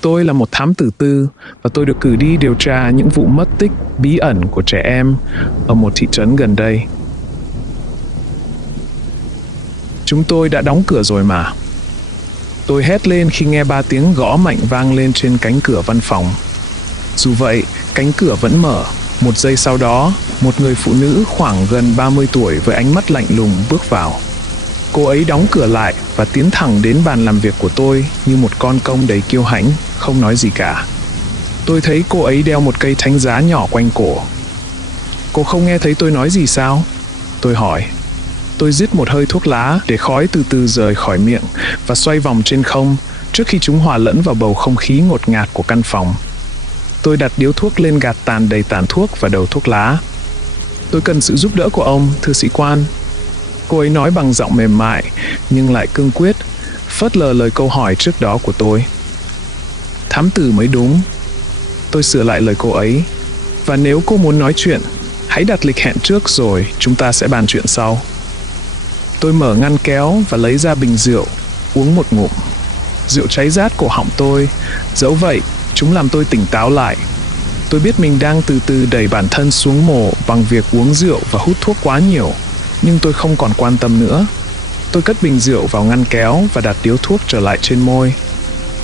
Tôi là một thám tử tư và tôi được cử đi điều tra những vụ mất tích bí ẩn của trẻ em ở một thị trấn gần đây. Chúng tôi đã đóng cửa rồi mà. Tôi hét lên khi nghe 3 tiếng gõ mạnh vang lên trên cánh cửa văn phòng. Dù vậy, cánh cửa vẫn mở. Một giây sau đó, một người phụ nữ khoảng gần 30 tuổi với ánh mắt lạnh lùng bước vào. Cô ấy đóng cửa lại và tiến thẳng đến bàn làm việc của tôi như một con công đầy kiêu hãnh, không nói gì cả. Tôi thấy cô ấy đeo một cây thánh giá nhỏ quanh cổ. Cô không nghe thấy tôi nói gì sao? Tôi hỏi. Tôi rít một hơi thuốc lá để khói từ từ rời khỏi miệng và xoay vòng trên không trước khi chúng hòa lẫn vào bầu không khí ngột ngạt của căn phòng. Tôi đặt điếu thuốc lên gạt tàn đầy tàn thuốc và đầu thuốc lá. Tôi cần sự giúp đỡ của ông, thưa sĩ quan. Cô ấy nói bằng giọng mềm mại nhưng lại cương quyết, phớt lờ lời câu hỏi trước đó của tôi. Thám tử mới đúng. Tôi sửa lại lời cô ấy. Và nếu cô muốn nói chuyện, hãy đặt lịch hẹn trước rồi chúng ta sẽ bàn chuyện sau. Tôi mở ngăn kéo và lấy ra bình rượu, uống một ngụm. Rượu cháy rát cổ họng tôi, dẫu vậy, chúng làm tôi tỉnh táo lại. Tôi biết mình đang từ từ đẩy bản thân xuống mồ bằng việc uống rượu và hút thuốc quá nhiều, nhưng tôi không còn quan tâm nữa. Tôi cất bình rượu vào ngăn kéo và đặt điếu thuốc trở lại trên môi.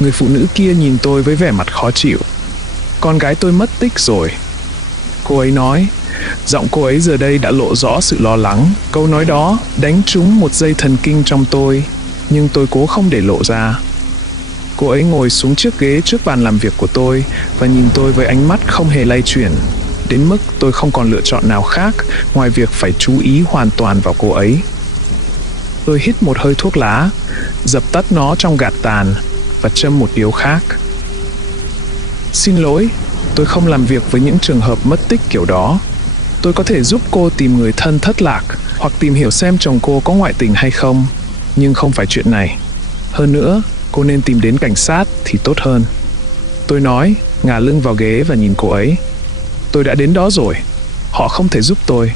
Người phụ nữ kia nhìn tôi với vẻ mặt khó chịu. Con gái tôi mất tích rồi. Cô ấy nói. Giọng cô ấy giờ đây đã lộ rõ sự lo lắng. Câu nói đó đánh trúng một dây thần kinh trong tôi, nhưng tôi cố không để lộ ra. Cô ấy ngồi xuống chiếc ghế trước bàn làm việc của tôi và nhìn tôi với ánh mắt không hề lay chuyển, đến mức tôi không còn lựa chọn nào khác ngoài việc phải chú ý hoàn toàn vào cô ấy. Tôi hít một hơi thuốc lá, dập tắt nó trong gạt tàn và châm một điếu khác. Xin lỗi, tôi không làm việc với những trường hợp mất tích kiểu đó. Tôi có thể giúp cô tìm người thân thất lạc hoặc tìm hiểu xem chồng cô có ngoại tình hay không, nhưng không phải chuyện này. Hơn nữa, cô nên tìm đến cảnh sát thì tốt hơn. Tôi nói, ngả lưng vào ghế và nhìn cô ấy. Tôi đã đến đó rồi, họ không thể giúp tôi.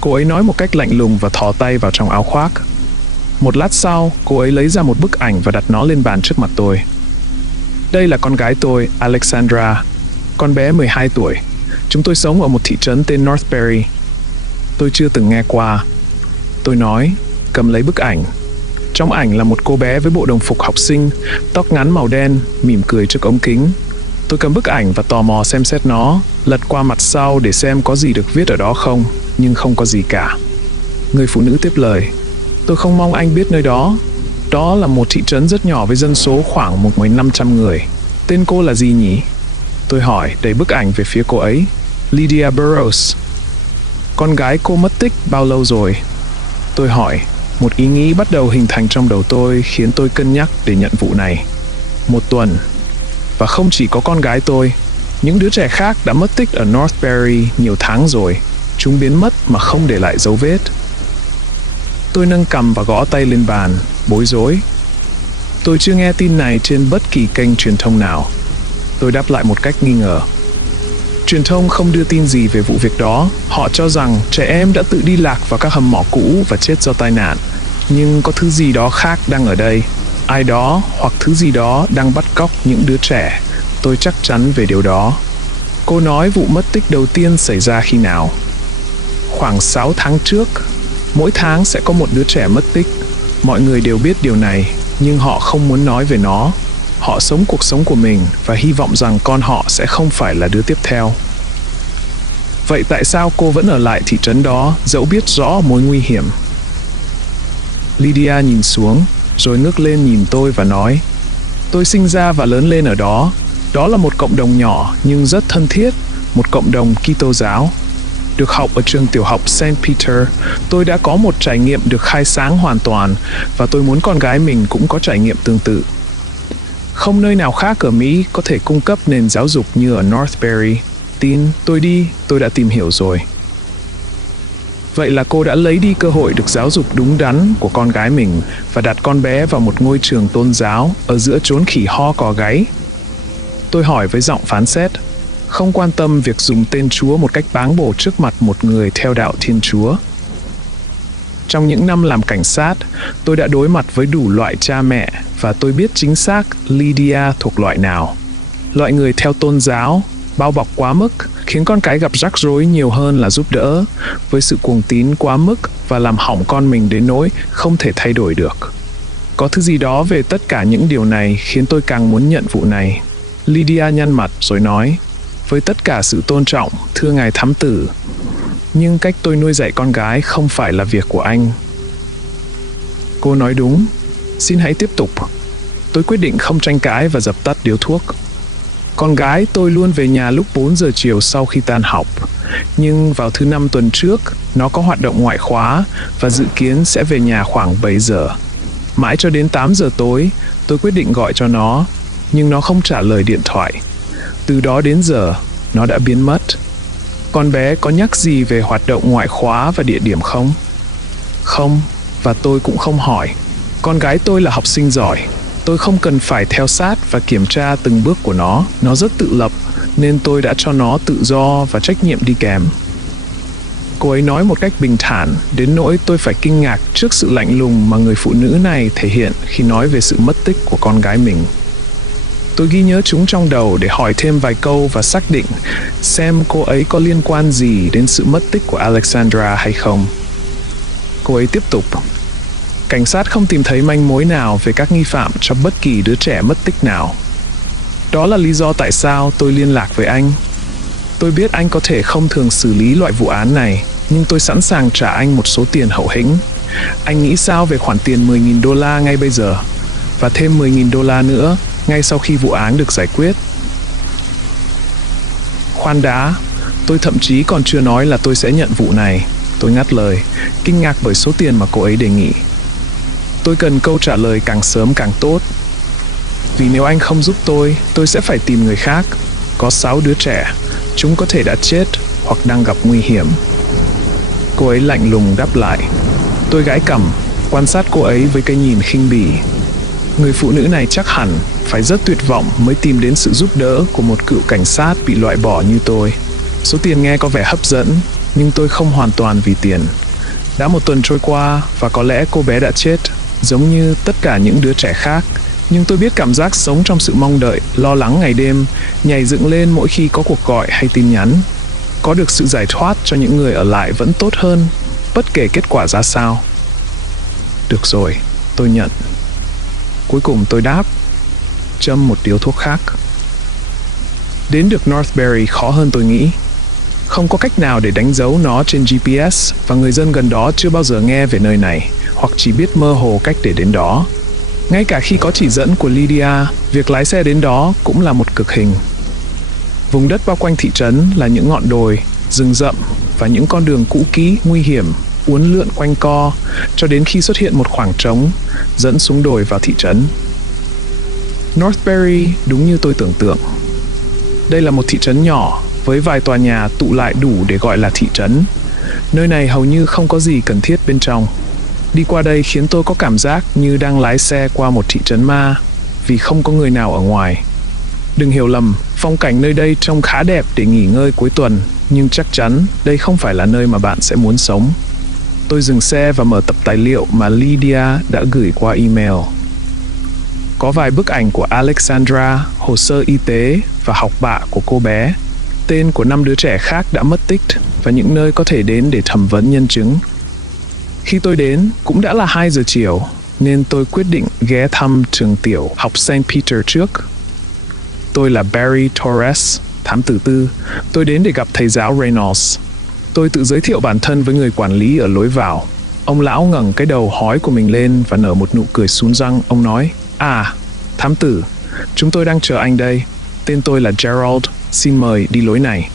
Cô ấy nói một cách lạnh lùng và thò tay vào trong áo khoác. Một lát sau, cô ấy lấy ra một bức ảnh và đặt nó lên bàn trước mặt tôi. Đây là con gái tôi, Alexandra, con bé 12 tuổi. Chúng tôi sống ở một thị trấn tên Northbury. Tôi chưa từng nghe qua. Tôi nói, cầm lấy bức ảnh. Trong ảnh là một cô bé với bộ đồng phục học sinh, tóc ngắn màu đen, mỉm cười trước ống kính. Tôi cầm bức ảnh và tò mò xem xét nó, lật qua mặt sau để xem có gì được viết ở đó không, nhưng không có gì cả. Người phụ nữ tiếp lời, tôi không mong anh biết nơi đó. Đó là một thị trấn rất nhỏ với dân số khoảng 1.500 người. Tên cô là gì nhỉ? Tôi hỏi, đẩy bức ảnh về phía cô ấy. Lydia Burrows. Con gái cô mất tích bao lâu rồi? Tôi hỏi. Một ý nghĩ bắt đầu hình thành trong đầu tôi khiến tôi cân nhắc để nhận vụ này. 1 tuần. Và không chỉ có con gái tôi, những đứa trẻ khác đã mất tích ở Northbury nhiều tháng rồi. Chúng biến mất mà không để lại dấu vết. Tôi nâng cằm và gõ tay lên bàn, bối rối. Tôi chưa nghe tin này trên bất kỳ kênh truyền thông nào. Tôi đáp lại một cách nghi ngờ. Truyền thông không đưa tin gì về vụ việc đó. Họ cho rằng trẻ em đã tự đi lạc vào các hầm mỏ cũ và chết do tai nạn. Nhưng có thứ gì đó khác đang ở đây. Ai đó hoặc thứ gì đó đang bắt cóc những đứa trẻ. Tôi chắc chắn về điều đó. Cô nói vụ mất tích đầu tiên xảy ra khi nào? Khoảng 6 tháng trước. Mỗi tháng sẽ có một đứa trẻ mất tích. Mọi người đều biết điều này, nhưng họ không muốn nói về nó. Họ sống cuộc sống của mình và hy vọng rằng con họ sẽ không phải là đứa tiếp theo. Vậy tại sao cô vẫn ở lại thị trấn đó dẫu biết rõ mối nguy hiểm? Lydia nhìn xuống, rồi ngước lên nhìn tôi và nói, tôi sinh ra và lớn lên ở đó. Đó là một cộng đồng nhỏ nhưng rất thân thiết, một cộng đồng Kitô giáo. Được học ở trường tiểu học St. Peter, tôi đã có một trải nghiệm được khai sáng hoàn toàn và tôi muốn con gái mình cũng có trải nghiệm tương tự. Không nơi nào khác ở Mỹ có thể cung cấp nền giáo dục như ở Northbury. Tin tôi đi, tôi đã tìm hiểu rồi. Vậy là cô đã lấy đi cơ hội được giáo dục đúng đắn của con gái mình và đặt con bé vào một ngôi trường tôn giáo ở giữa chốn khỉ ho cò gáy. Tôi hỏi với giọng phán xét, không quan tâm việc dùng tên Chúa một cách báng bổ trước mặt một người theo đạo Thiên Chúa. Trong những năm làm cảnh sát, tôi đã đối mặt với đủ loại cha mẹ và tôi biết chính xác Lydia thuộc loại nào. Loại người theo tôn giáo, bao bọc quá mức, khiến con cái gặp rắc rối nhiều hơn là giúp đỡ, với sự cuồng tín quá mức và làm hỏng con mình đến nỗi không thể thay đổi được. Có thứ gì đó về tất cả những điều này khiến tôi càng muốn nhận vụ này. Lydia nhăn mặt rồi nói, với tất cả sự tôn trọng, thưa ngài thám tử, nhưng cách tôi nuôi dạy con gái không phải là việc của anh. Cô nói đúng, xin hãy tiếp tục. Tôi quyết định không tranh cãi và dập tắt điếu thuốc. Con gái tôi luôn về nhà lúc 4 giờ chiều sau khi tan học, nhưng vào thứ Năm tuần trước, nó có hoạt động ngoại khóa và dự kiến sẽ về nhà khoảng 7 giờ. Mãi cho đến 8 giờ tối, tôi quyết định gọi cho nó, nhưng nó không trả lời điện thoại. Từ đó đến giờ, nó đã biến mất. Con bé có nhắc gì về hoạt động ngoại khóa và địa điểm không? Không, và tôi cũng không hỏi. Con gái tôi là học sinh giỏi. Tôi không cần phải theo sát và kiểm tra từng bước của nó rất tự lập, nên tôi đã cho nó tự do và trách nhiệm đi kèm. Cô ấy nói một cách bình thản, đến nỗi tôi phải kinh ngạc trước sự lạnh lùng mà người phụ nữ này thể hiện khi nói về sự mất tích của con gái mình. Tôi ghi nhớ chúng trong đầu để hỏi thêm vài câu và xác định xem cô ấy có liên quan gì đến sự mất tích của Alexandra hay không. Cô ấy tiếp tục. Cảnh sát không tìm thấy manh mối nào về các nghi phạm cho bất kỳ đứa trẻ mất tích nào. Đó là lý do tại sao tôi liên lạc với anh. Tôi biết anh có thể không thường xử lý loại vụ án này, nhưng tôi sẵn sàng trả anh một số tiền hậu hĩnh. Anh nghĩ sao về khoản tiền $10,000 ngay bây giờ, và thêm $10,000 nữa ngay sau khi vụ án được giải quyết? Khoan đã, tôi thậm chí còn chưa nói là tôi sẽ nhận vụ này. Tôi ngắt lời, kinh ngạc bởi số tiền mà cô ấy đề nghị. Tôi cần câu trả lời càng sớm càng tốt. Vì nếu anh không giúp tôi sẽ phải tìm người khác. Có 6 đứa trẻ, chúng có thể đã chết hoặc đang gặp nguy hiểm. Cô ấy lạnh lùng đáp lại. Tôi gãi cằm, quan sát cô ấy với cái nhìn khinh bỉ. Người phụ nữ này chắc hẳn phải rất tuyệt vọng mới tìm đến sự giúp đỡ của một cựu cảnh sát bị loại bỏ như tôi. Số tiền nghe có vẻ hấp dẫn, nhưng tôi không hoàn toàn vì tiền. Đã 1 tuần trôi qua và có lẽ cô bé đã chết, giống như tất cả những đứa trẻ khác. Nhưng tôi biết cảm giác sống trong sự mong đợi, lo lắng ngày đêm, nhảy dựng lên mỗi khi có cuộc gọi hay tin nhắn. Có được sự giải thoát cho những người ở lại vẫn tốt hơn, bất kể kết quả ra sao. Được rồi, tôi nhận. Cuối cùng tôi đáp, châm một điếu thuốc khác. Đến được Northbury khó hơn tôi nghĩ. Không có cách nào để đánh dấu nó trên GPS và người dân gần đó chưa bao giờ nghe về nơi này, hoặc chỉ biết mơ hồ cách để đến đó. Ngay cả khi có chỉ dẫn của Lydia, việc lái xe đến đó cũng là một cực hình. Vùng đất bao quanh thị trấn là những ngọn đồi, rừng rậm và những con đường cũ kỹ, nguy hiểm, uốn lượn quanh co, cho đến khi xuất hiện một khoảng trống dẫn xuống đồi vào thị trấn. Northbury đúng như tôi tưởng tượng. Đây là một thị trấn nhỏ với vài tòa nhà tụ lại đủ để gọi là thị trấn. Nơi này hầu như không có gì cần thiết bên trong. Đi qua đây khiến tôi có cảm giác như đang lái xe qua một thị trấn ma, vì không có người nào ở ngoài. Đừng hiểu lầm, phong cảnh nơi đây trông khá đẹp để nghỉ ngơi cuối tuần, nhưng chắc chắn đây không phải là nơi mà bạn sẽ muốn sống. Tôi dừng xe và mở tập tài liệu mà Lydia đã gửi qua email. Có vài bức ảnh của Alexandra, hồ sơ y tế và học bạ của cô bé, tên của 5 đứa trẻ khác đã mất tích và những nơi có thể đến để thẩm vấn nhân chứng. Khi tôi đến, cũng đã là 2 giờ chiều, nên tôi quyết định ghé thăm trường tiểu học St. Peter trước. Tôi là Barry Torres, thám tử tư. Tôi đến để gặp thầy giáo Reynolds. Tôi tự giới thiệu bản thân với người quản lý ở lối vào. Ông lão ngẩng cái đầu hói của mình lên và nở một nụ cười sún răng. Ông nói, thám tử, chúng tôi đang chờ anh đây. Tên tôi là Gerald, xin mời đi lối này.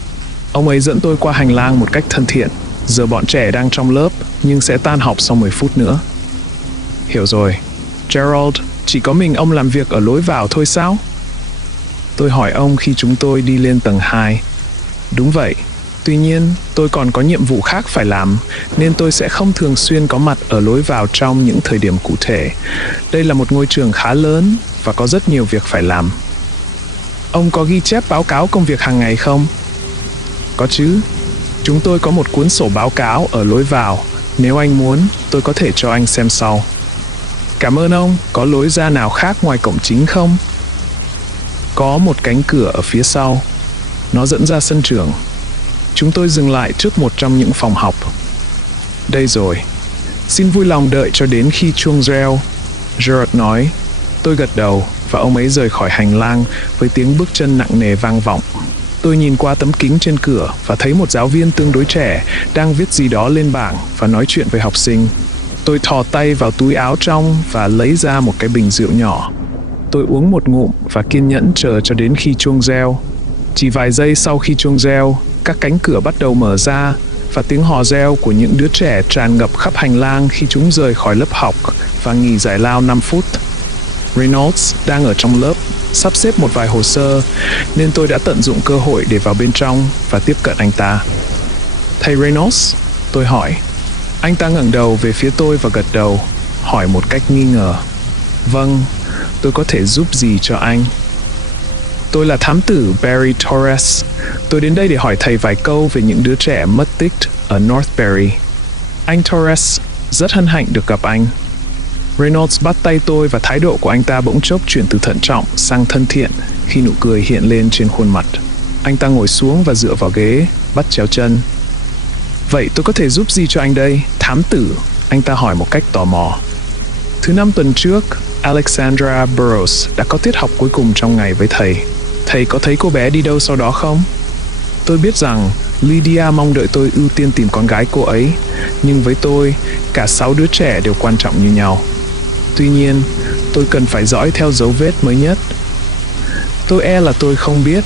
Ông ấy dẫn tôi qua hành lang một cách thân thiện. Giờ bọn trẻ đang trong lớp, nhưng sẽ tan học sau 10 phút nữa. Hiểu rồi. Gerald, chỉ có mình ông làm việc ở lối vào thôi sao? Tôi hỏi ông khi chúng tôi đi lên tầng 2. Đúng vậy. Tuy nhiên, tôi còn có nhiệm vụ khác phải làm, nên tôi sẽ không thường xuyên có mặt ở lối vào trong những thời điểm cụ thể. Đây là một ngôi trường khá lớn và có rất nhiều việc phải làm. Ông có ghi chép báo cáo công việc hàng ngày không? Có chứ. Chúng tôi có một cuốn sổ báo cáo ở lối vào. Nếu anh muốn, tôi có thể cho anh xem sau. Cảm ơn ông, có lối ra nào khác ngoài cổng chính không? Có một cánh cửa ở phía sau. Nó dẫn ra sân trường. Chúng tôi dừng lại trước một trong những phòng học. Đây rồi. Xin vui lòng đợi cho đến khi chuông reo, Gerard nói. Tôi gật đầu và ông ấy rời khỏi hành lang với tiếng bước chân nặng nề vang vọng. Tôi nhìn qua tấm kính trên cửa và thấy một giáo viên tương đối trẻ đang viết gì đó lên bảng và nói chuyện với học sinh. Tôi thò tay vào túi áo trong và lấy ra một cái bình rượu nhỏ. Tôi uống một ngụm và kiên nhẫn chờ cho đến khi chuông reo. Chỉ vài giây sau khi chuông reo, các cánh cửa bắt đầu mở ra và tiếng hò reo của những đứa trẻ tràn ngập khắp hành lang khi chúng rời khỏi lớp học và nghỉ giải lao 5 phút. Reynolds đang ở trong lớp, sắp xếp một vài hồ sơ, nên tôi đã tận dụng cơ hội để vào bên trong và tiếp cận anh ta. Thầy Reynolds, tôi hỏi. Anh ta ngẩng đầu về phía tôi và gật đầu, hỏi một cách nghi ngờ. Vâng, tôi có thể giúp gì cho anh? Tôi là thám tử Barry Torres. Tôi đến đây để hỏi thầy vài câu về những đứa trẻ mất tích ở Northbury. Anh Torres, rất hân hạnh được gặp anh. Reynolds bắt tay tôi và thái độ của anh ta bỗng chốc chuyển từ thận trọng sang thân thiện khi nụ cười hiện lên trên khuôn mặt. Anh ta ngồi xuống và dựa vào ghế, bắt chéo chân. Vậy tôi có thể giúp gì cho anh đây, thám tử? Anh ta hỏi một cách tò mò. Thứ 5 tuần trước, Alexandra Burrows đã có tiết học cuối cùng trong ngày với thầy. Thầy có thấy cô bé đi đâu sau đó không? Tôi biết rằng Lydia mong đợi tôi ưu tiên tìm con gái cô ấy, nhưng với tôi, cả 6 đứa trẻ đều quan trọng như nhau. Tuy nhiên, tôi cần phải dõi theo dấu vết mới nhất. Tôi e là tôi không biết.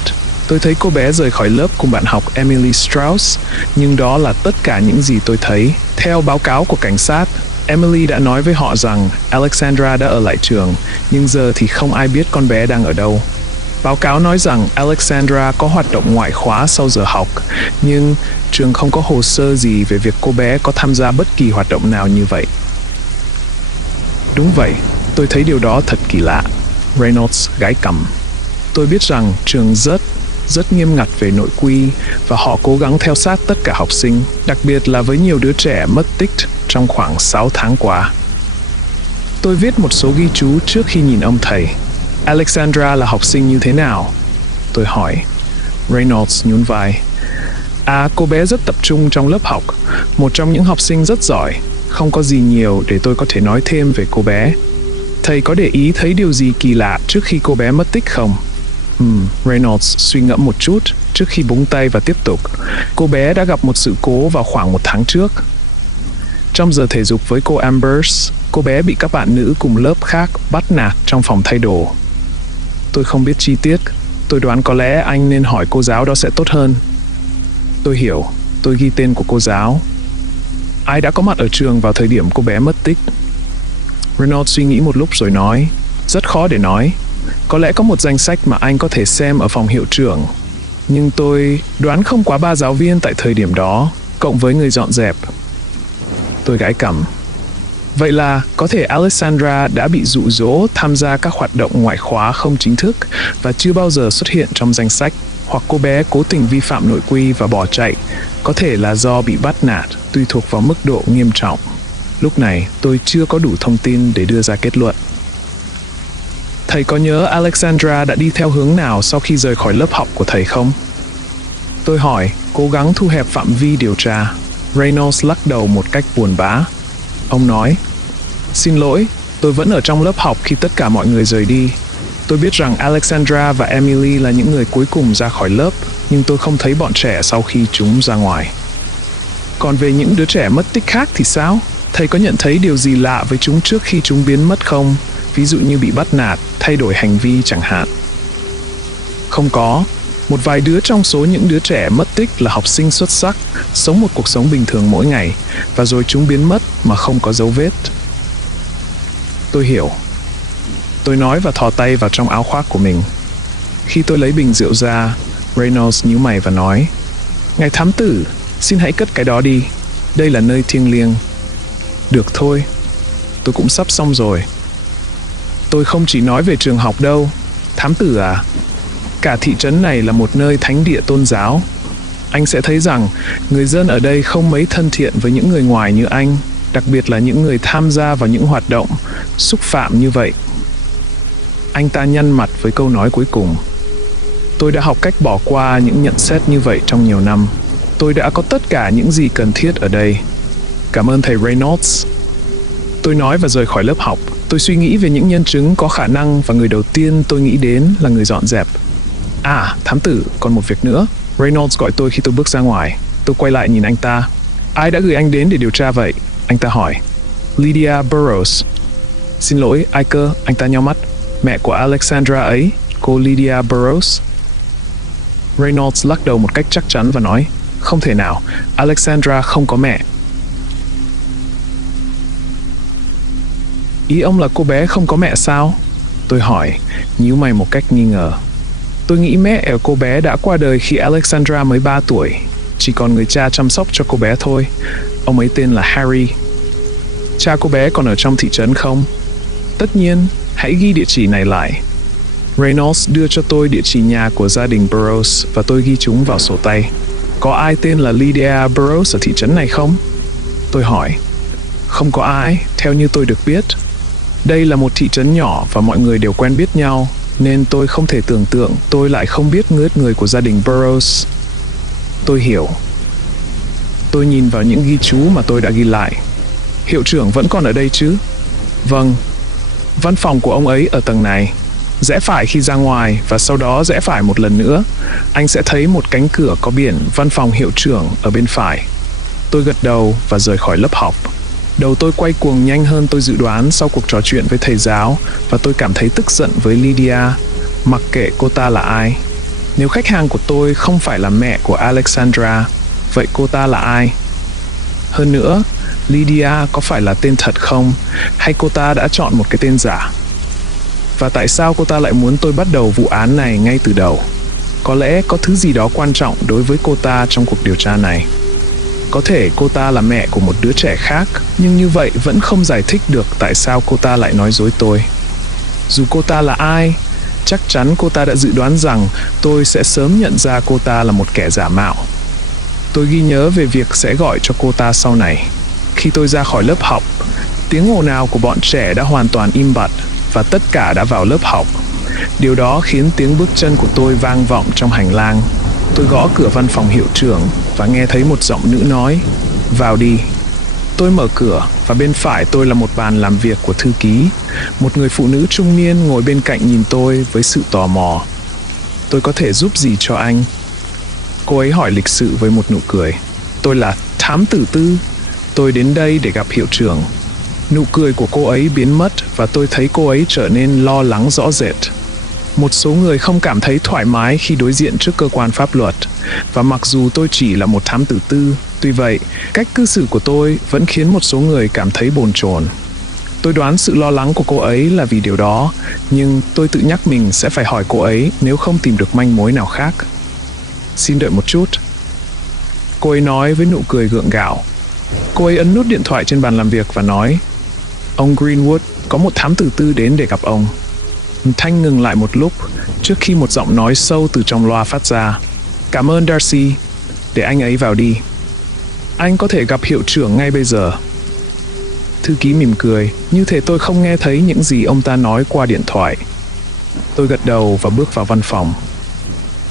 Tôi thấy cô bé rời khỏi lớp cùng bạn học Emily Strauss, nhưng đó là tất cả những gì tôi thấy. Theo báo cáo của cảnh sát, Emily đã nói với họ rằng Alexandra đã ở lại trường, nhưng giờ thì không ai biết con bé đang ở đâu. Báo cáo nói rằng Alexandra có hoạt động ngoại khóa sau giờ học, nhưng trường không có hồ sơ gì về việc cô bé có tham gia bất kỳ hoạt động nào như vậy. Đúng vậy, tôi thấy điều đó thật kỳ lạ. Reynolds gãi cằm. Tôi biết rằng trường rất nghiêm ngặt về nội quy và họ cố gắng theo sát tất cả học sinh, đặc biệt là với nhiều đứa trẻ mất tích trong khoảng 6 tháng qua. Tôi viết một số ghi chú trước khi nhìn ông thầy. Alexandra là học sinh như thế nào? Tôi hỏi. Reynolds nhún vai. Cô bé rất tập trung trong lớp học, một trong những học sinh rất giỏi. Không có gì nhiều để tôi có thể nói thêm về cô bé. Thầy có để ý thấy điều gì kỳ lạ trước khi cô bé mất tích không? Reynolds suy ngẫm một chút trước khi búng tay và tiếp tục. Cô bé đã gặp một sự cố vào khoảng 1 tháng trước. Trong giờ thể dục với cô Ambers, cô bé bị các bạn nữ cùng lớp khác bắt nạt trong phòng thay đồ. Tôi không biết chi tiết. Tôi đoán có lẽ anh nên hỏi cô giáo đó sẽ tốt hơn. Tôi hiểu. Tôi ghi tên của cô giáo. Ai đã có mặt ở trường vào thời điểm cô bé mất tích? Reynolds suy nghĩ một lúc rồi nói. Rất khó để nói. Có lẽ có một danh sách mà anh có thể xem ở phòng hiệu trưởng. Nhưng tôi đoán không quá 3 giáo viên tại thời điểm đó, cộng với người dọn dẹp. Tôi gãi cằm. Vậy là có thể Alexandra đã bị dụ dỗ tham gia các hoạt động ngoại khóa không chính thức và chưa bao giờ xuất hiện trong danh sách, hoặc cô bé cố tình vi phạm nội quy và bỏ chạy, có thể là do bị bắt nạt, tùy thuộc vào mức độ nghiêm trọng. Lúc này tôi chưa có đủ thông tin để đưa ra kết luận. Thầy có nhớ Alexandra đã đi theo hướng nào sau khi rời khỏi lớp học của thầy không? Tôi hỏi, cố gắng thu hẹp phạm vi điều tra. Reynolds lắc đầu một cách buồn bã. Ông nói, xin lỗi, tôi vẫn ở trong lớp học khi tất cả mọi người rời đi. Tôi biết rằng Alexandra và Emily là những người cuối cùng ra khỏi lớp, nhưng tôi không thấy bọn trẻ sau khi chúng ra ngoài. Còn về những đứa trẻ mất tích khác thì sao? Thầy có nhận thấy điều gì lạ với chúng trước khi chúng biến mất không? Ví dụ như bị bắt nạt, thay đổi hành vi chẳng hạn. Không có. Một vài đứa trong số những đứa trẻ mất tích là học sinh xuất sắc, sống một cuộc sống bình thường mỗi ngày, và rồi chúng biến mất mà không có dấu vết. Tôi hiểu. Tôi nói và thò tay vào trong áo khoác của mình. Khi tôi lấy bình rượu ra, Reynolds nhíu mày và nói, Ngài thám tử, xin hãy cất cái đó đi. Đây là nơi thiêng liêng. Được thôi. Tôi cũng sắp xong rồi. Tôi không chỉ nói về trường học đâu. Thám tử à? Cả thị trấn này là một nơi thánh địa tôn giáo. Anh sẽ thấy rằng người dân ở đây không mấy thân thiện với những người ngoài như anh, đặc biệt là những người tham gia vào những hoạt động xúc phạm như vậy. Anh ta nhăn mặt với câu nói cuối cùng. Tôi đã học cách bỏ qua những nhận xét như vậy trong nhiều năm. Tôi đã có tất cả những gì cần thiết ở đây. Cảm ơn thầy Reynolds. Tôi nói và rời khỏi lớp học. Tôi suy nghĩ về những nhân chứng có khả năng và người đầu tiên tôi nghĩ đến là người dọn dẹp. À, thám tử, còn một việc nữa. Reynolds gọi tôi khi tôi bước ra ngoài. Tôi quay lại nhìn anh ta. Ai đã gửi anh đến để điều tra vậy? Anh ta hỏi. Lydia Burrows. Xin lỗi, ai cơ? Anh ta nheo mắt. Mẹ của Alexandra ấy, cô Lydia Burrows. Reynolds lắc đầu một cách chắc chắn và nói, không thể nào, Alexandra không có mẹ. Ý ông là cô bé không có mẹ sao? Tôi hỏi, nhíu mày một cách nghi ngờ. Tôi nghĩ mẹ của cô bé đã qua đời khi Alexandra mới 3 tuổi. Chỉ còn người cha chăm sóc cho cô bé thôi. Ông ấy tên là Harry. Cha cô bé còn ở trong thị trấn không? Tất nhiên, hãy ghi địa chỉ này lại. Reynolds đưa cho tôi địa chỉ nhà của gia đình Burrows và tôi ghi chúng vào sổ tay. Có ai tên là Lydia Burrows ở thị trấn này không? Tôi hỏi. Không có ai, theo như tôi được biết. Đây là một thị trấn nhỏ và mọi người đều quen biết nhau, nên tôi không thể tưởng tượng tôi lại không biết người của gia đình Burrows. Tôi hiểu. Tôi nhìn vào những ghi chú mà tôi đã ghi lại. Hiệu trưởng vẫn còn ở đây chứ? Vâng. Văn phòng của ông ấy ở tầng này. Rẽ phải khi ra ngoài và sau đó rẽ phải một lần nữa. Anh sẽ thấy một cánh cửa có biển văn phòng hiệu trưởng ở bên phải. Tôi gật đầu và rời khỏi lớp học. Đầu tôi quay cuồng nhanh hơn tôi dự đoán sau cuộc trò chuyện với thầy giáo và tôi cảm thấy tức giận với Lydia, mặc kệ cô ta là ai. Nếu khách hàng của tôi không phải là mẹ của Alexandra, vậy cô ta là ai? Hơn nữa, Lydia có phải là tên thật không, hay cô ta đã chọn một cái tên giả? Và tại sao cô ta lại muốn tôi bắt đầu vụ án này ngay từ đầu? Có lẽ có thứ gì đó quan trọng đối với cô ta trong cuộc điều tra này. Có thể cô ta là mẹ của một đứa trẻ khác, nhưng như vậy vẫn không giải thích được tại sao cô ta lại nói dối tôi. Dù cô ta là ai, chắc chắn cô ta đã dự đoán rằng tôi sẽ sớm nhận ra cô ta là một kẻ giả mạo. Tôi ghi nhớ về việc sẽ gọi cho cô ta sau này. Khi tôi ra khỏi lớp học, tiếng ồn ào của bọn trẻ đã hoàn toàn im bặt và tất cả đã vào lớp học. Điều đó khiến tiếng bước chân của tôi vang vọng trong hành lang. Tôi gõ cửa văn phòng hiệu trưởng và nghe thấy một giọng nữ nói, vào đi. Tôi mở cửa và bên phải tôi là một bàn làm việc của thư ký. Một người phụ nữ trung niên ngồi bên cạnh nhìn tôi với sự tò mò. Tôi có thể giúp gì cho anh? Cô ấy hỏi lịch sự với một nụ cười. Tôi là thám tử Tư. Tôi đến đây để gặp hiệu trưởng. Nụ cười của cô ấy biến mất và tôi thấy cô ấy trở nên lo lắng rõ rệt. Một số người không cảm thấy thoải mái khi đối diện trước cơ quan pháp luật. Và mặc dù tôi chỉ là một thám tử tư, tuy vậy, cách cư xử của tôi vẫn khiến một số người cảm thấy bồn chồn. Tôi đoán sự lo lắng của cô ấy là vì điều đó, nhưng tôi tự nhắc mình sẽ phải hỏi cô ấy nếu không tìm được manh mối nào khác. Xin đợi một chút. Cô ấy nói với nụ cười gượng gạo. Cô ấy ấn nút điện thoại trên bàn làm việc và nói, ông Greenwood, có một thám tử tư đến để gặp ông. Thanh ngừng lại một lúc trước khi một giọng nói sâu từ trong loa phát ra. Cảm ơn Darcy, để anh ấy vào đi. Anh có thể gặp hiệu trưởng ngay bây giờ. Thư ký mỉm cười, như thể tôi không nghe thấy những gì ông ta nói qua điện thoại. Tôi gật đầu và bước vào văn phòng.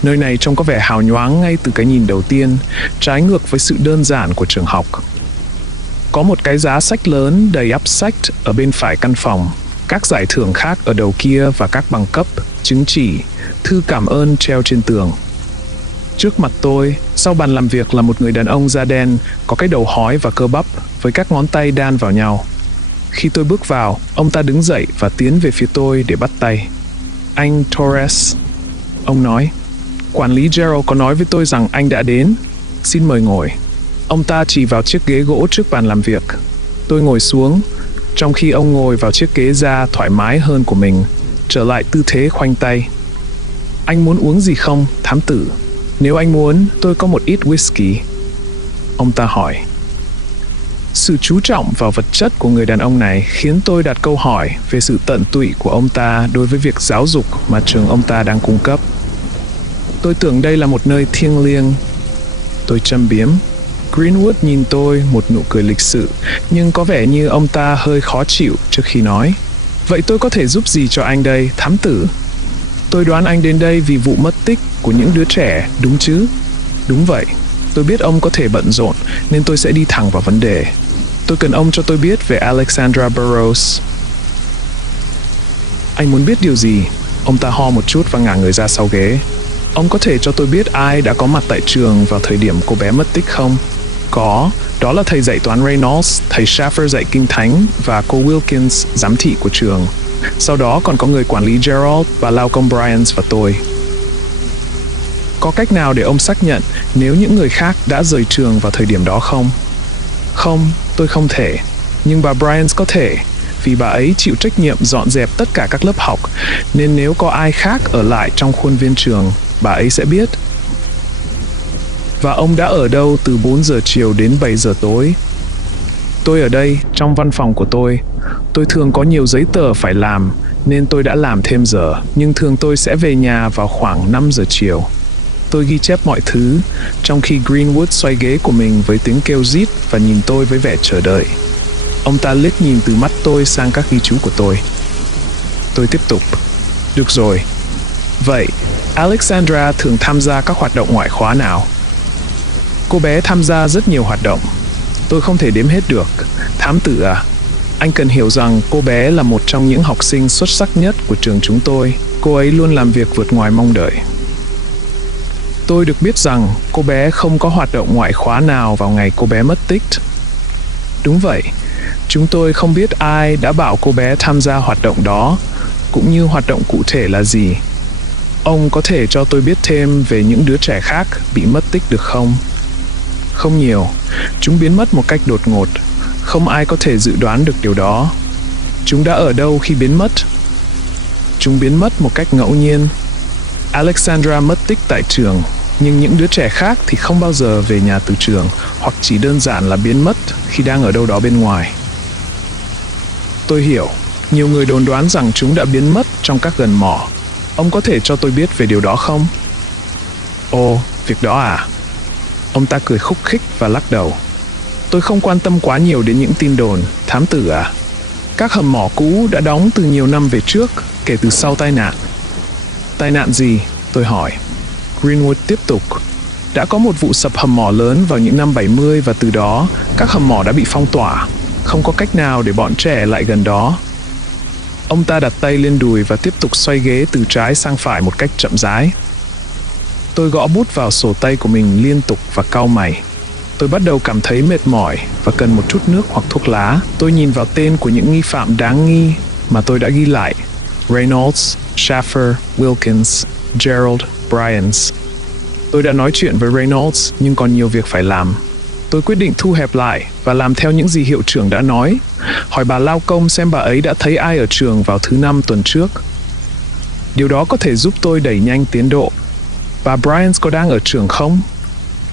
Nơi này trông có vẻ hào nhoáng ngay từ cái nhìn đầu tiên, trái ngược với sự đơn giản của trường học. Có một cái giá sách lớn đầy ắp sách ở bên phải căn phòng, các giải thưởng khác ở đầu kia và các bằng cấp, chứng chỉ, thư cảm ơn treo trên tường. Trước mặt tôi, sau bàn làm việc là một người đàn ông da đen, có cái đầu hói và cơ bắp, với các ngón tay đan vào nhau. Khi tôi bước vào, ông ta đứng dậy và tiến về phía tôi để bắt tay. Anh Torres, ông nói. Quản lý Gerald có nói với tôi rằng anh đã đến. Xin mời ngồi. Ông ta chỉ vào chiếc ghế gỗ trước bàn làm việc. Tôi ngồi xuống, trong khi ông ngồi vào chiếc ghế da thoải mái hơn của mình, trở lại tư thế khoanh tay. Anh muốn uống gì không, thám tử? Nếu anh muốn, tôi có một ít whisky. Ông ta hỏi. Sự chú trọng vào vật chất của người đàn ông này khiến tôi đặt câu hỏi về sự tận tụy của ông ta đối với việc giáo dục mà trường ông ta đang cung cấp. Tôi tưởng đây là một nơi thiêng liêng. Tôi châm biếm. Greenwood nhìn tôi một nụ cười lịch sự, nhưng có vẻ như ông ta hơi khó chịu trước khi nói. Vậy tôi có thể giúp gì cho anh đây, thám tử? Tôi đoán anh đến đây vì vụ mất tích của những đứa trẻ, đúng chứ? Đúng vậy. Tôi biết ông có thể bận rộn, nên tôi sẽ đi thẳng vào vấn đề. Tôi cần ông cho tôi biết về Alexandra Burrows. Anh muốn biết điều gì? Ông ta ho một chút và ngả người ra sau ghế. Ông có thể cho tôi biết ai đã có mặt tại trường vào thời điểm cô bé mất tích không? Có, đó là thầy dạy toán Reynolds, thầy Schaffer dạy kinh thánh và cô Wilkins, giám thị của trường. Sau đó còn có người quản lý Gerald và lao công Bryans và tôi. Có cách nào để ông xác nhận nếu những người khác đã rời trường vào thời điểm đó không? Không, tôi không thể. Nhưng bà Bryans có thể, vì bà ấy chịu trách nhiệm dọn dẹp tất cả các lớp học, nên nếu có ai khác ở lại trong khuôn viên trường, bà ấy sẽ biết. Và ông đã ở đâu từ 4 giờ chiều đến 7 giờ tối? Tôi ở đây, trong văn phòng của tôi. Tôi thường có nhiều giấy tờ phải làm, nên tôi đã làm thêm giờ, nhưng thường tôi sẽ về nhà vào khoảng 5 giờ chiều. Tôi ghi chép mọi thứ, trong khi Greenwood xoay ghế của mình với tiếng kêu rít và nhìn tôi với vẻ chờ đợi. Ông ta liếc nhìn từ mắt tôi sang các ghi chú của tôi. Tôi tiếp tục. Được rồi. Vậy, Alexandra thường tham gia các hoạt động ngoại khóa nào? Cô bé tham gia rất nhiều hoạt động. Tôi không thể đếm hết được. Thám tử à? Anh cần hiểu rằng cô bé là một trong những học sinh xuất sắc nhất của trường chúng tôi. Cô ấy luôn làm việc vượt ngoài mong đợi. Tôi được biết rằng cô bé không có hoạt động ngoại khóa nào vào ngày cô bé mất tích. Đúng vậy. Chúng tôi không biết ai đã bảo cô bé tham gia hoạt động đó, cũng như hoạt động cụ thể là gì. Ông có thể cho tôi biết thêm về những đứa trẻ khác bị mất tích được không? Không nhiều. Chúng biến mất một cách đột ngột. Không ai có thể dự đoán được điều đó. Chúng đã ở đâu khi biến mất? Chúng biến mất một cách ngẫu nhiên. Alexandra mất tích tại trường, nhưng những đứa trẻ khác thì không bao giờ về nhà từ trường, hoặc chỉ đơn giản là biến mất khi đang ở đâu đó bên ngoài. Tôi hiểu. Nhiều người đồn đoán rằng chúng đã biến mất trong các gần mỏ. Ông có thể cho tôi biết về điều đó không? Ồ, việc đó à? Ông ta cười khúc khích và lắc đầu. Tôi không quan tâm quá nhiều đến những tin đồn, thám tử à. Các hầm mỏ cũ đã đóng từ nhiều năm về trước, kể từ sau tai nạn. Tai nạn gì? Tôi hỏi. Greenwood tiếp tục. Đã có một vụ sập hầm mỏ lớn vào những năm 70 và từ đó, các hầm mỏ đã bị phong tỏa. Không có cách nào để bọn trẻ lại gần đó. Ông ta đặt tay lên đùi và tiếp tục xoay ghế từ trái sang phải một cách chậm rãi. Tôi gõ bút vào sổ tay của mình liên tục và cau mày. Tôi bắt đầu cảm thấy mệt mỏi và cần một chút nước hoặc thuốc lá. Tôi nhìn vào tên của những nghi phạm đáng nghi mà tôi đã ghi lại. Reynolds, Schaffer, Wilkins, Gerald, Bryans. Tôi đã nói chuyện với Reynolds nhưng còn nhiều việc phải làm. Tôi quyết định thu hẹp lại và làm theo những gì hiệu trưởng đã nói. Hỏi bà lao công xem bà ấy đã thấy ai ở trường vào thứ Năm tuần trước. Điều đó có thể giúp tôi đẩy nhanh tiến độ. Bà Bryans có đang ở trường không?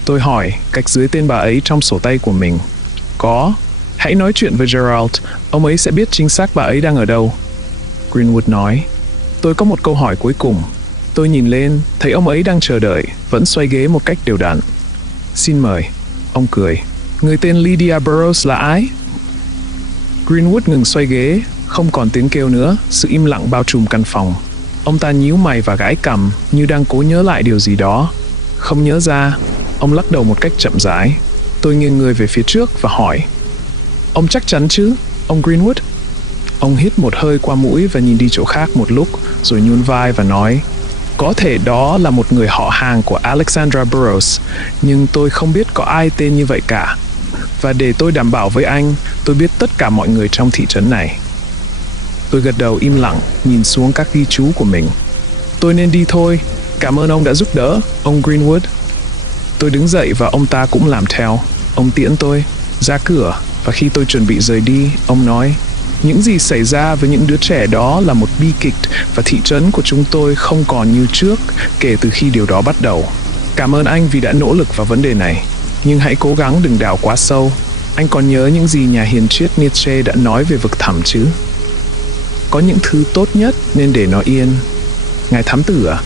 Tôi hỏi, gạch dưới tên bà ấy trong sổ tay của mình. Có. Hãy nói chuyện với Gerald, ông ấy sẽ biết chính xác bà ấy đang ở đâu. Greenwood nói. Tôi có một câu hỏi cuối cùng. Tôi nhìn lên, thấy ông ấy đang chờ đợi, vẫn xoay ghế một cách đều đặn. Xin mời. Ông cười. Người tên Lydia Burrows là ai? Greenwood ngừng xoay ghế, không còn tiếng kêu nữa, sự im lặng bao trùm căn phòng. Ông ta nhíu mày và gãi cằm, như đang cố nhớ lại điều gì đó. Không nhớ ra, ông lắc đầu một cách chậm rãi. Tôi nghiêng người về phía trước và hỏi. Ông chắc chắn chứ, ông Greenwood? Ông hít một hơi qua mũi và nhìn đi chỗ khác một lúc, rồi nhún vai và nói. Có thể đó là một người họ hàng của Alexandra Burrows, nhưng tôi không biết có ai tên như vậy cả. Và để tôi đảm bảo với anh, tôi biết tất cả mọi người trong thị trấn này. Tôi gật đầu im lặng, nhìn xuống các ghi chú của mình. Tôi nên đi thôi. Cảm ơn ông đã giúp đỡ, ông Greenwood. Tôi đứng dậy và ông ta cũng làm theo. Ông tiễn tôi ra cửa, và khi tôi chuẩn bị rời đi, ông nói, những gì xảy ra với những đứa trẻ đó là một bi kịch và thị trấn của chúng tôi không còn như trước kể từ khi điều đó bắt đầu. Cảm ơn anh vì đã nỗ lực vào vấn đề này, nhưng hãy cố gắng đừng đào quá sâu. Anh còn nhớ những gì nhà hiền triết Nietzsche đã nói về vực thẳm chứ? Có những thứ tốt nhất nên để nó yên. Ngài thám tử à?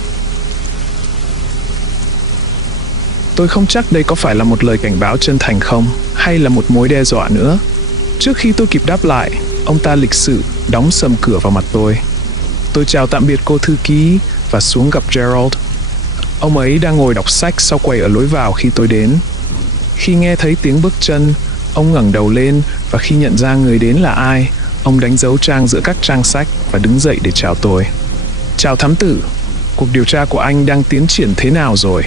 Tôi không chắc đây có phải là một lời cảnh báo chân thành không, hay là một mối đe dọa nữa. Trước khi tôi kịp đáp lại, ông ta lịch sự đóng sầm cửa vào mặt tôi. Tôi chào tạm biệt cô thư ký và xuống gặp Gerald. Ông ấy đang ngồi đọc sách sau quầy ở lối vào khi tôi đến. Khi nghe thấy tiếng bước chân, ông ngẩng đầu lên và khi nhận ra người đến là ai, ông đánh dấu trang giữa các trang sách và đứng dậy để chào tôi. Chào thám tử, cuộc điều tra của anh đang tiến triển thế nào rồi?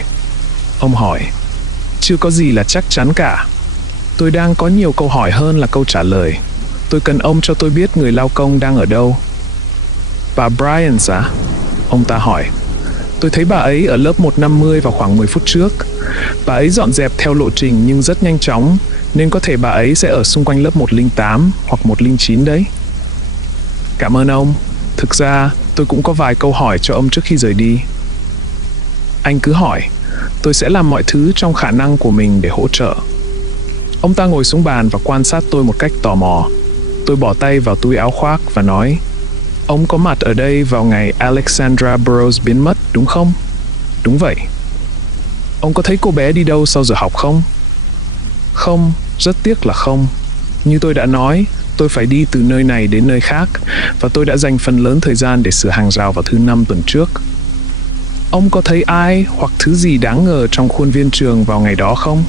Ông hỏi. Chưa có gì là chắc chắn cả. Tôi đang có nhiều câu hỏi hơn là câu trả lời. Tôi cần ông cho tôi biết người lao công đang ở đâu. Bà Bryant à? Ông ta hỏi. Tôi thấy bà ấy ở lớp 150 vào khoảng 10 phút trước. Bà ấy dọn dẹp theo lộ trình nhưng rất nhanh chóng, nên có thể bà ấy sẽ ở xung quanh lớp 108 hoặc 109 đấy. Cảm ơn ông. Thực ra, tôi cũng có vài câu hỏi cho ông trước khi rời đi. Anh cứ hỏi. Tôi sẽ làm mọi thứ trong khả năng của mình để hỗ trợ. Ông ta ngồi xuống bàn và quan sát tôi một cách tò mò. Tôi bỏ tay vào túi áo khoác và nói, ông có mặt ở đây vào ngày Alexandra Burrows biến mất, đúng không? Đúng vậy. Ông có thấy cô bé đi đâu sau giờ học không? Không, rất tiếc là không. Như tôi đã nói, tôi phải đi từ nơi này đến nơi khác, và tôi đã dành phần lớn thời gian để sửa hàng rào vào thứ Năm tuần trước. Ông có thấy ai hoặc thứ gì đáng ngờ trong khuôn viên trường vào ngày đó không?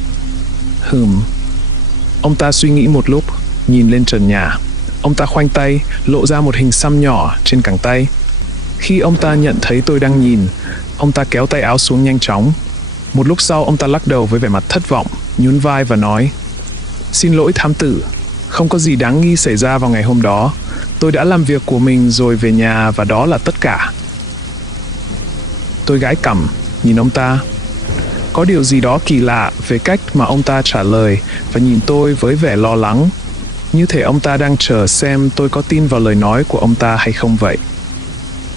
Ông ta suy nghĩ một lúc, nhìn lên trần nhà. Ông ta khoanh tay, lộ ra một hình xăm nhỏ trên cẳng tay. Khi ông ta nhận thấy tôi đang nhìn, ông ta kéo tay áo xuống nhanh chóng. Một lúc sau, ông ta lắc đầu với vẻ mặt thất vọng, nhún vai và nói, xin lỗi thám tử, không có gì đáng nghi xảy ra vào ngày hôm đó. Tôi đã làm việc của mình rồi về nhà và đó là tất cả. Tôi gãi cằm, nhìn ông ta. Có điều gì đó kỳ lạ về cách mà ông ta trả lời và nhìn tôi với vẻ lo lắng. Như thể ông ta đang chờ xem tôi có tin vào lời nói của ông ta hay không vậy.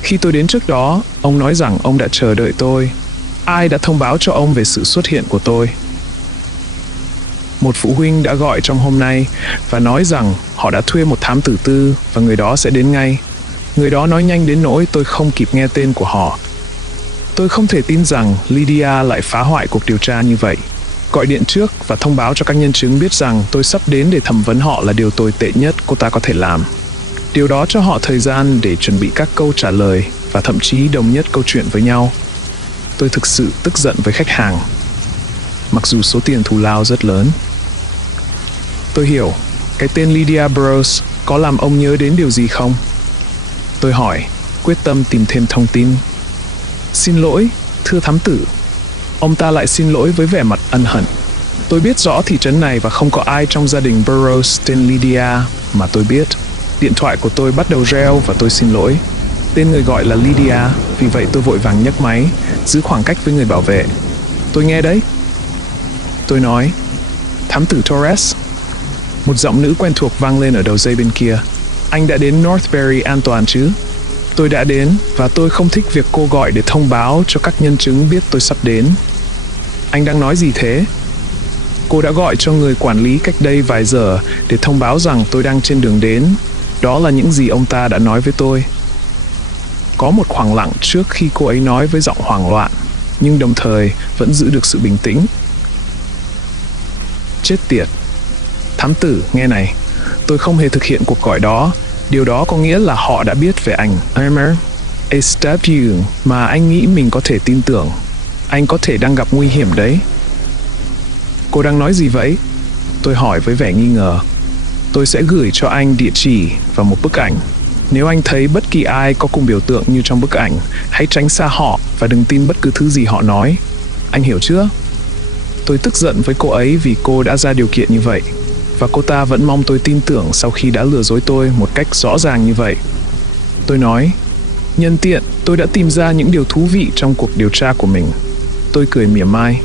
Khi tôi đến trước đó, ông nói rằng ông đã chờ đợi tôi. Ai đã thông báo cho ông về sự xuất hiện của tôi? Một phụ huynh đã gọi trong hôm nay và nói rằng họ đã thuê một thám tử tư và người đó sẽ đến ngay. Người đó nói nhanh đến nỗi tôi không kịp nghe tên của họ. Tôi không thể tin rằng Lydia lại phá hoại cuộc điều tra như vậy. Gọi điện trước và thông báo cho các nhân chứng biết rằng tôi sắp đến để thẩm vấn họ là điều tồi tệ nhất cô ta có thể làm. Điều đó cho họ thời gian để chuẩn bị các câu trả lời và thậm chí đồng nhất câu chuyện với nhau. Tôi thực sự tức giận với khách hàng, mặc dù số tiền thù lao rất lớn. Tôi hiểu, cái tên Lydia Burrows có làm ông nhớ đến điều gì không? Tôi hỏi, quyết tâm tìm thêm thông tin. Xin lỗi, thưa thám tử. Ông ta lại xin lỗi với vẻ mặt ân hận. Tôi biết rõ thị trấn này và không có ai trong gia đình Burrows tên Lydia mà tôi biết. Điện thoại của tôi bắt đầu reo và tôi xin lỗi. Tên người gọi là Lydia, vì vậy tôi vội vàng nhấc máy, giữ khoảng cách với người bảo vệ. Tôi nghe đấy. Tôi nói, thám tử Torres. Một giọng nữ quen thuộc vang lên ở đầu dây bên kia. Anh đã đến Northbury an toàn chứ? Tôi đã đến và tôi không thích việc cô gọi để thông báo cho các nhân chứng biết tôi sắp đến. Anh đang nói gì thế? Cô đã gọi cho người quản lý cách đây vài giờ để thông báo rằng tôi đang trên đường đến. Đó là những gì ông ta đã nói với tôi. Có một khoảng lặng trước khi cô ấy nói với giọng hoảng loạn, nhưng đồng thời vẫn giữ được sự bình tĩnh. Chết tiệt. Thám tử, nghe này. Tôi không hề thực hiện cuộc gọi đó. Điều đó có nghĩa là họ đã biết về anh. Armour, a statue mà anh nghĩ mình có thể tin tưởng. Anh có thể đang gặp nguy hiểm đấy. Cô đang nói gì vậy? Tôi hỏi với vẻ nghi ngờ. Tôi sẽ gửi cho anh địa chỉ và một bức ảnh. Nếu anh thấy bất kỳ ai có cùng biểu tượng như trong bức ảnh, hãy tránh xa họ và đừng tin bất cứ thứ gì họ nói. Anh hiểu chưa? Tôi tức giận với cô ấy vì cô đã ra điều kiện như vậy, và cô ta vẫn mong tôi tin tưởng sau khi đã lừa dối tôi một cách rõ ràng như vậy. Tôi nói, nhân tiện, tôi đã tìm ra những điều thú vị trong cuộc điều tra của mình. Tôi cười mỉa mai.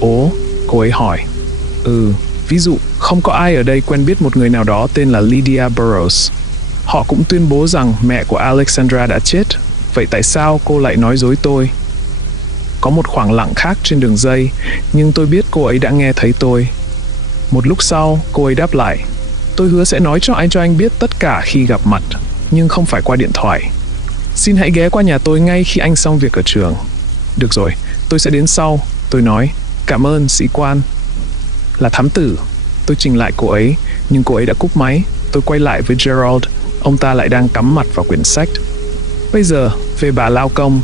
Ố, cô ấy hỏi. Ví dụ, không có ai ở đây quen biết một người nào đó tên là Lydia Burrows. Họ cũng tuyên bố rằng mẹ của Alexandra đã chết. Vậy tại sao cô lại nói dối tôi? Có một khoảng lặng khác trên đường dây, nhưng tôi biết cô ấy đã nghe thấy tôi. Một lúc sau, cô ấy đáp lại. Tôi hứa sẽ nói cho anh biết tất cả khi gặp mặt, nhưng không phải qua điện thoại. Xin hãy ghé qua nhà tôi ngay khi anh xong việc ở trường. Được rồi, tôi sẽ đến sau. Tôi nói, Cảm ơn, sĩ quan. Là thám tử. Tôi trình lại cô ấy, nhưng cô ấy đã cúp máy. Tôi quay lại với Gerald. Ông ta lại đang cắm mặt vào quyển sách. Bây giờ, về bà lao công.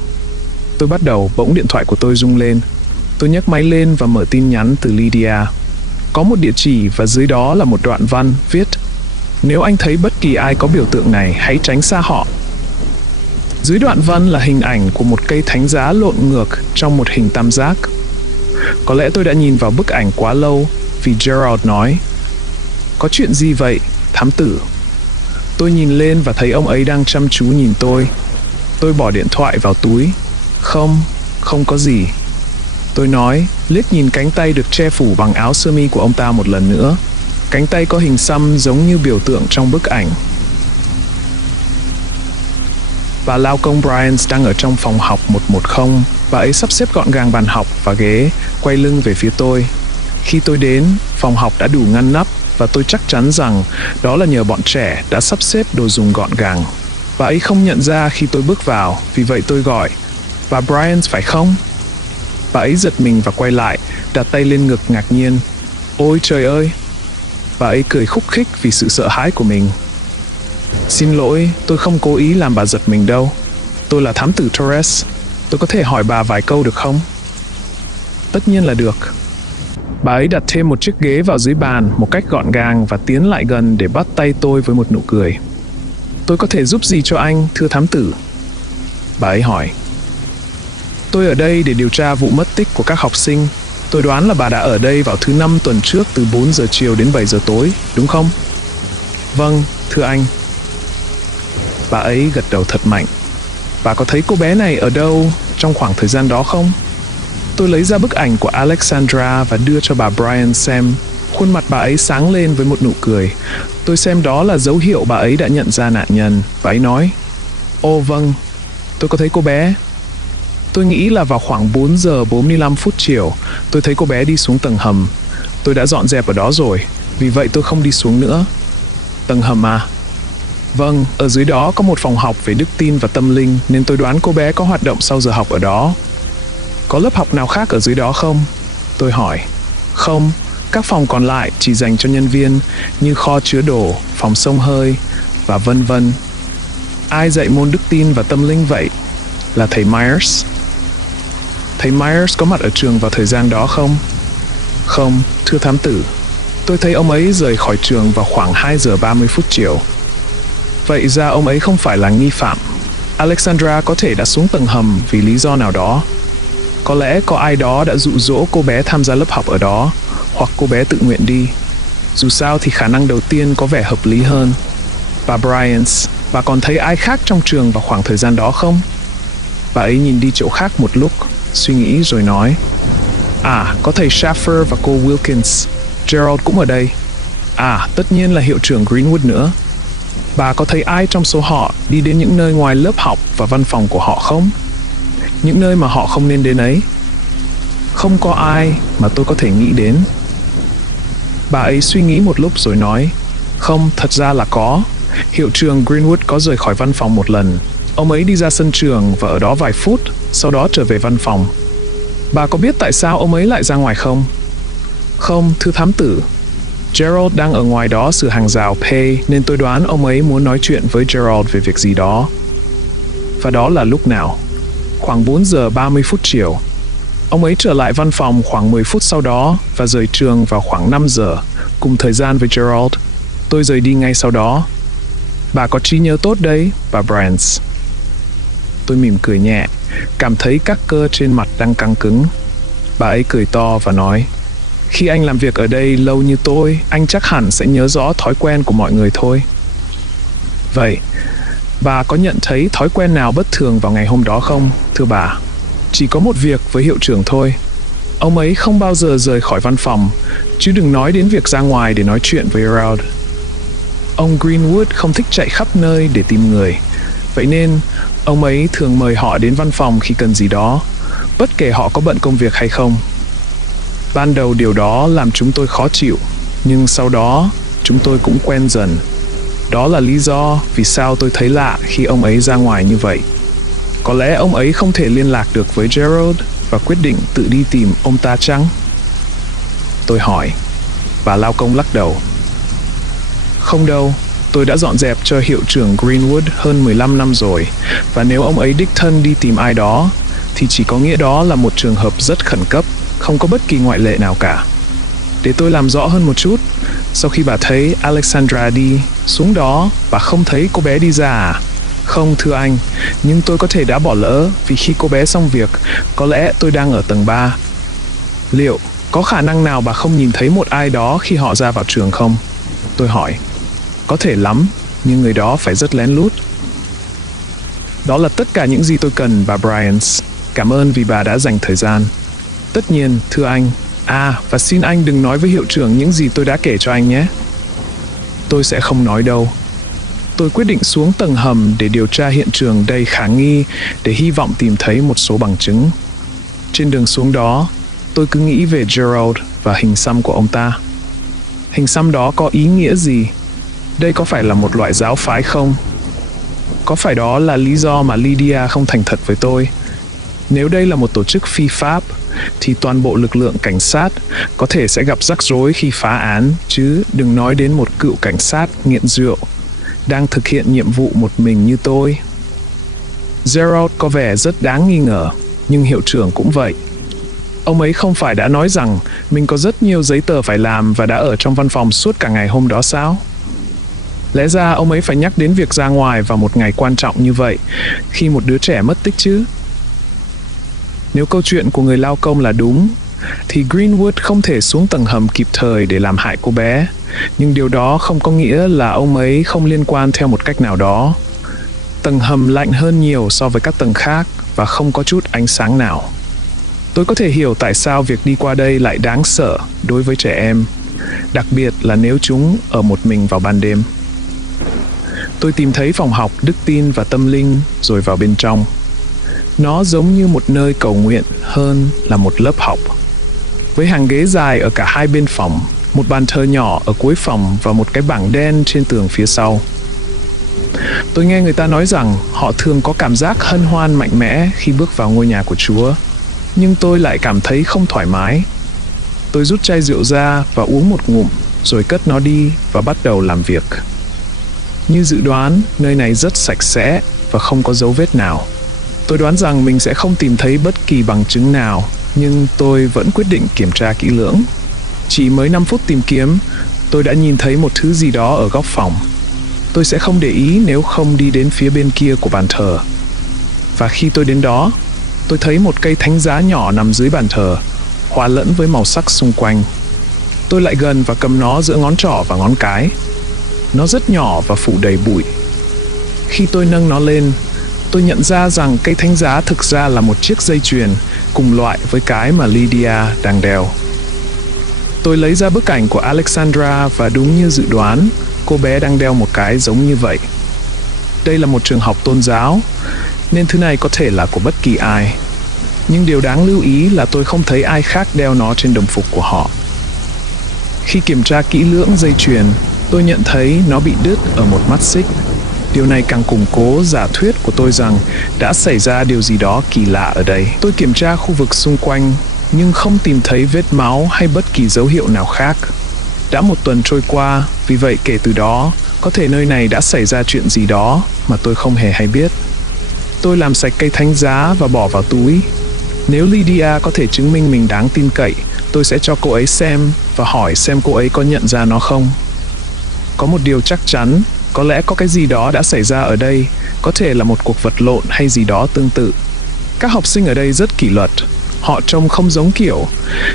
Tôi bắt đầu, bỗng điện thoại của tôi rung lên. Tôi nhấc máy lên và mở tin nhắn từ Lydia. Có một địa chỉ và dưới đó là một đoạn văn viết: nếu anh thấy bất kỳ ai có biểu tượng này, hãy tránh xa họ. Dưới đoạn văn là hình ảnh của một cây thánh giá lộn ngược trong một hình tam giác. Có lẽ tôi đã nhìn vào bức ảnh quá lâu, vì Gerald nói: có chuyện gì vậy, thám tử? Tôi nhìn lên và thấy ông ấy đang chăm chú nhìn tôi. Tôi bỏ điện thoại vào túi. Không có gì. Tôi nói, liếc nhìn cánh tay được che phủ bằng áo sơ mi của ông ta một lần nữa. Cánh tay có hình xăm giống như biểu tượng trong bức ảnh. Bà lao công Bryant đang ở trong phòng học 110. Bà ấy sắp xếp gọn gàng bàn học và ghế, quay lưng về phía tôi. Khi tôi đến, phòng học đã đủ ngăn nắp và tôi chắc chắn rằng đó là nhờ bọn trẻ đã sắp xếp đồ dùng gọn gàng. Bà ấy không nhận ra khi tôi bước vào, vì vậy tôi gọi: bà Bryant phải không? Bà ấy giật mình và quay lại, đặt tay lên ngực ngạc nhiên. Ôi trời ơi! Bà ấy cười khúc khích vì sự sợ hãi của mình. Xin lỗi, tôi không cố ý làm bà giật mình đâu. Tôi là thám tử Torres. Tôi có thể hỏi bà vài câu được không? Tất nhiên là được. Bà ấy đặt thêm một chiếc ghế vào dưới bàn một cách gọn gàng và tiến lại gần để bắt tay tôi với một nụ cười. Tôi có thể giúp gì cho anh, thưa thám tử? Bà ấy hỏi. Tôi ở đây để điều tra vụ mất tích của các học sinh. Tôi đoán là bà đã ở đây vào thứ Năm tuần trước từ 4 giờ chiều đến 7 giờ tối, đúng không? Vâng, thưa anh. Bà ấy gật đầu thật mạnh. Bà có thấy cô bé này ở đâu trong khoảng thời gian đó không? Tôi lấy ra bức ảnh của Alexandra và đưa cho bà Bryant xem. Khuôn mặt bà ấy sáng lên với một nụ cười. Tôi xem đó là dấu hiệu bà ấy đã nhận ra nạn nhân. Bà ấy nói: Ồ vâng, tôi có thấy cô bé. Tôi nghĩ là vào khoảng 4 giờ 45 phút chiều, tôi thấy cô bé đi xuống tầng hầm. Tôi đã dọn dẹp ở đó rồi, vì vậy tôi không đi xuống nữa. Tầng hầm à? Vâng, ở dưới đó có một phòng học về đức tin và tâm linh, nên tôi đoán cô bé có hoạt động sau giờ học ở đó. Có lớp học nào khác ở dưới đó không? Tôi hỏi. Không, các phòng còn lại chỉ dành cho nhân viên, như kho chứa đồ, phòng xông hơi, và vân vân. Ai dạy môn đức tin và tâm linh vậy? Là thầy Myers. Thầy Myers có mặt ở trường vào thời gian đó không? Không, thưa thám tử. Tôi thấy ông ấy rời khỏi trường vào khoảng 2 giờ 30 phút chiều. Vậy ra ông ấy không phải là nghi phạm. Alexandra có thể đã xuống tầng hầm vì lý do nào đó. Có lẽ có ai đó đã dụ dỗ cô bé tham gia lớp học ở đó, hoặc cô bé tự nguyện đi. Dù sao thì khả năng đầu tiên có vẻ hợp lý hơn. Bà Bryant, bà còn thấy ai khác trong trường vào khoảng thời gian đó không? Bà ấy nhìn đi chỗ khác một lúc, suy nghĩ rồi nói: À, có thầy Schaffer và cô Wilkins. Gerald cũng ở đây. À, tất nhiên là hiệu trưởng Greenwood nữa. Bà có thấy ai trong số họ đi đến những nơi ngoài lớp học và văn phòng của họ không? Những nơi mà họ không nên đến ấy? Không có ai mà tôi có thể nghĩ đến. Bà ấy suy nghĩ một lúc rồi nói: Không, thật ra là có. Hiệu trưởng Greenwood có rời khỏi văn phòng một lần. Ông ấy đi ra sân trường và ở đó vài phút, sau đó trở về văn phòng. Bà có biết tại sao ông ấy lại ra ngoài không? Không, thưa thám tử. Gerald đang ở ngoài đó sửa hàng rào Pay, nên tôi đoán ông ấy muốn nói chuyện với Gerald về việc gì đó. Và đó là lúc nào? Khoảng 4 giờ 30 phút chiều. Ông ấy trở lại văn phòng khoảng 10 phút sau đó và rời trường vào khoảng 5 giờ, cùng thời gian với Gerald. Tôi rời đi ngay sau đó. Bà có trí nhớ tốt đấy, bà Bryant. Tôi mỉm cười nhẹ, cảm thấy các cơ trên mặt đang căng cứng. Bà ấy cười to và nói: Khi anh làm việc ở đây lâu như tôi, anh chắc hẳn sẽ nhớ rõ thói quen của mọi người thôi. Vậy, bà có nhận thấy thói quen nào bất thường vào ngày hôm đó không, thưa bà? Chỉ có một việc với hiệu trưởng thôi. Ông ấy không bao giờ rời khỏi văn phòng, chứ đừng nói đến việc ra ngoài để nói chuyện với Gerald. Ông Greenwood không thích chạy khắp nơi để tìm người. Vậy nên, ông ấy thường mời họ đến văn phòng khi cần gì đó, bất kể họ có bận công việc hay không. Ban đầu điều đó làm chúng tôi khó chịu, nhưng sau đó chúng tôi cũng quen dần. Đó là lý do vì sao tôi thấy lạ khi ông ấy ra ngoài như vậy. Có lẽ ông ấy không thể liên lạc được với Gerald và quyết định tự đi tìm ông ta chăng? Tôi hỏi. Bà lao công lắc đầu. Không đâu, tôi đã dọn dẹp cho hiệu trưởng Greenwood hơn 15 năm rồi, và nếu ông ấy đích thân đi tìm ai đó, thì chỉ có nghĩa đó là một trường hợp rất khẩn cấp, không có bất kỳ ngoại lệ nào cả. Để tôi làm rõ hơn một chút, sau khi bà thấy Alexandra đi xuống đó, bà không thấy cô bé đi ra à? Không thưa anh, nhưng tôi có thể đã bỏ lỡ vì khi cô bé xong việc, có lẽ tôi đang ở tầng 3. Liệu có khả năng nào bà không nhìn thấy một ai đó khi họ ra vào trường không? Tôi hỏi. Có thể lắm, nhưng người đó phải rất lén lút. Đó là tất cả những gì tôi cần, bà Bryant. Cảm ơn vì bà đã dành thời gian. Tất nhiên, thưa anh. Và xin anh đừng nói với hiệu trưởng những gì tôi đã kể cho anh nhé. Tôi sẽ không nói đâu. Tôi quyết định xuống tầng hầm để điều tra hiện trường đầy khả nghi để hy vọng tìm thấy một số bằng chứng. Trên đường xuống đó, tôi cứ nghĩ về Gerald và hình xăm của ông ta. Hình xăm đó có ý nghĩa gì? Đây có phải là một loại giáo phái không? Có phải đó là lý do mà Lydia không thành thật với tôi? Nếu đây là một tổ chức phi pháp, thì toàn bộ lực lượng cảnh sát có thể sẽ gặp rắc rối khi phá án, chứ đừng nói đến một cựu cảnh sát nghiện rượu đang thực hiện nhiệm vụ một mình như tôi. Gerald có vẻ rất đáng nghi ngờ, nhưng hiệu trưởng cũng vậy. Ông ấy không phải đã nói rằng mình có rất nhiều giấy tờ phải làm và đã ở trong văn phòng suốt cả ngày hôm đó sao? Lẽ ra ông ấy phải nhắc đến việc ra ngoài vào một ngày quan trọng như vậy, khi một đứa trẻ mất tích chứ. Nếu câu chuyện của người lao công là đúng, thì Greenwood không thể xuống tầng hầm kịp thời để làm hại cô bé. Nhưng điều đó không có nghĩa là ông ấy không liên quan theo một cách nào đó. Tầng hầm lạnh hơn nhiều so với các tầng khác và không có chút ánh sáng nào. Tôi có thể hiểu tại sao việc đi qua đây lại đáng sợ đối với trẻ em, đặc biệt là nếu chúng ở một mình vào ban đêm. Tôi tìm thấy phòng học đức tin và tâm linh rồi vào bên trong. Nó giống như một nơi cầu nguyện hơn là một lớp học. Với hàng ghế dài ở cả hai bên phòng, một bàn thờ nhỏ ở cuối phòng và một cái bảng đen trên tường phía sau. Tôi nghe người ta nói rằng họ thường có cảm giác hân hoan mạnh mẽ khi bước vào ngôi nhà của Chúa, nhưng tôi lại cảm thấy không thoải mái. Tôi rút chai rượu ra và uống một ngụm, rồi cất nó đi và bắt đầu làm việc. Như dự đoán, nơi này rất sạch sẽ và không có dấu vết nào. Tôi đoán rằng mình sẽ không tìm thấy bất kỳ bằng chứng nào, nhưng tôi vẫn quyết định kiểm tra kỹ lưỡng. Chỉ mới 5 phút tìm kiếm, tôi đã nhìn thấy một thứ gì đó ở góc phòng. Tôi sẽ không để ý nếu không đi đến phía bên kia của bàn thờ. Và khi tôi đến đó, tôi thấy một cây thánh giá nhỏ nằm dưới bàn thờ, hòa lẫn với màu sắc xung quanh. Tôi lại gần và cầm nó giữa ngón trỏ và ngón cái. Nó rất nhỏ và phủ đầy bụi. Khi tôi nâng nó lên, tôi nhận ra rằng cây thánh giá thực ra là một chiếc dây chuyền cùng loại với cái mà Lydia đang đeo. Tôi lấy ra bức ảnh của Alexandra và đúng như dự đoán, cô bé đang đeo một cái giống như vậy. Đây là một trường học tôn giáo, nên thứ này có thể là của bất kỳ ai. Nhưng điều đáng lưu ý là tôi không thấy ai khác đeo nó trên đồng phục của họ. Khi kiểm tra kỹ lưỡng dây chuyền, tôi nhận thấy nó bị đứt ở một mắt xích. Điều này càng củng cố giả thuyết của tôi rằng đã xảy ra điều gì đó kỳ lạ ở đây. Tôi kiểm tra khu vực xung quanh, nhưng không tìm thấy vết máu hay bất kỳ dấu hiệu nào khác. Đã một tuần trôi qua, vì vậy kể từ đó, có thể nơi này đã xảy ra chuyện gì đó mà tôi không hề hay biết. Tôi làm sạch cây thánh giá và bỏ vào túi. Nếu Lydia có thể chứng minh mình đáng tin cậy, tôi sẽ cho cô ấy xem và hỏi xem cô ấy có nhận ra nó không. Có một điều chắc chắn, có lẽ có cái gì đó đã xảy ra ở đây, có thể là một cuộc vật lộn hay gì đó tương tự. Các học sinh ở đây rất kỷ luật, họ trông không giống kiểu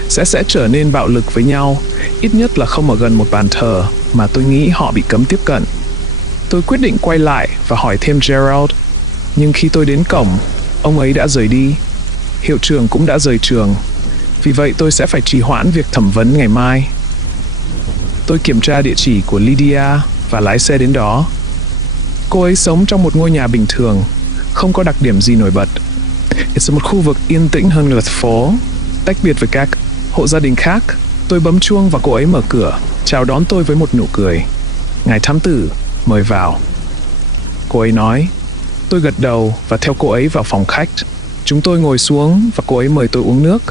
sẽ trở nên bạo lực với nhau, ít nhất là không ở gần một bàn thờ mà tôi nghĩ họ bị cấm tiếp cận. Tôi quyết định quay lại và hỏi thêm Gerald, nhưng khi tôi đến cổng, ông ấy đã rời đi. Hiệu trưởng cũng đã rời trường, vì vậy tôi sẽ phải trì hoãn việc thẩm vấn ngày mai. Tôi kiểm tra địa chỉ của Lydia và lái xe đến đó. Cô ấy sống trong một ngôi nhà bình thường, không có đặc điểm gì nổi bật. It's một khu vực yên tĩnh hơn là phố, tách biệt với các hộ gia đình khác. Tôi bấm chuông và cô ấy mở cửa, chào đón tôi với một nụ cười. Ngài thám tử, mời vào. Cô ấy nói. Tôi gật đầu và theo cô ấy vào phòng khách. Chúng tôi ngồi xuống và cô ấy mời tôi uống nước.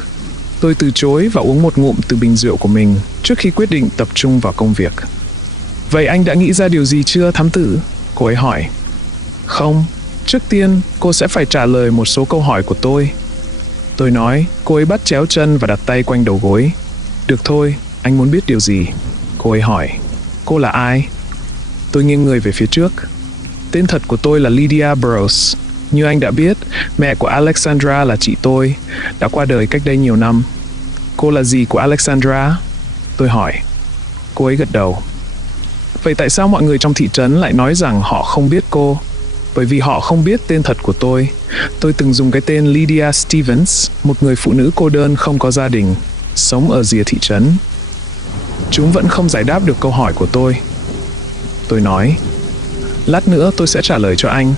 Tôi từ chối và uống một ngụm từ bình rượu của mình trước khi quyết định tập trung vào công việc. Vậy anh đã nghĩ ra điều gì chưa, thám tử? Cô ấy hỏi. Không, trước tiên cô sẽ phải trả lời một số câu hỏi của tôi. Tôi nói. Cô ấy bắt chéo chân và đặt tay quanh đầu gối. Được thôi, anh muốn biết điều gì? Cô ấy hỏi. Cô là ai? Tôi nghiêng người về phía trước. Tên thật của tôi là Lydia Burrows. Như anh đã biết, mẹ của Alexandra là chị tôi, đã qua đời cách đây nhiều năm. Cô là dì của Alexandra? Tôi hỏi. Cô ấy gật đầu. Vậy tại sao mọi người trong thị trấn lại nói rằng họ không biết cô? Bởi vì họ không biết tên thật của tôi. Tôi từng dùng cái tên Lydia Stevens, một người phụ nữ cô đơn không có gia đình, sống ở rìa thị trấn. Chúng vẫn không giải đáp được câu hỏi của tôi. Tôi nói. Lát nữa tôi sẽ trả lời cho anh.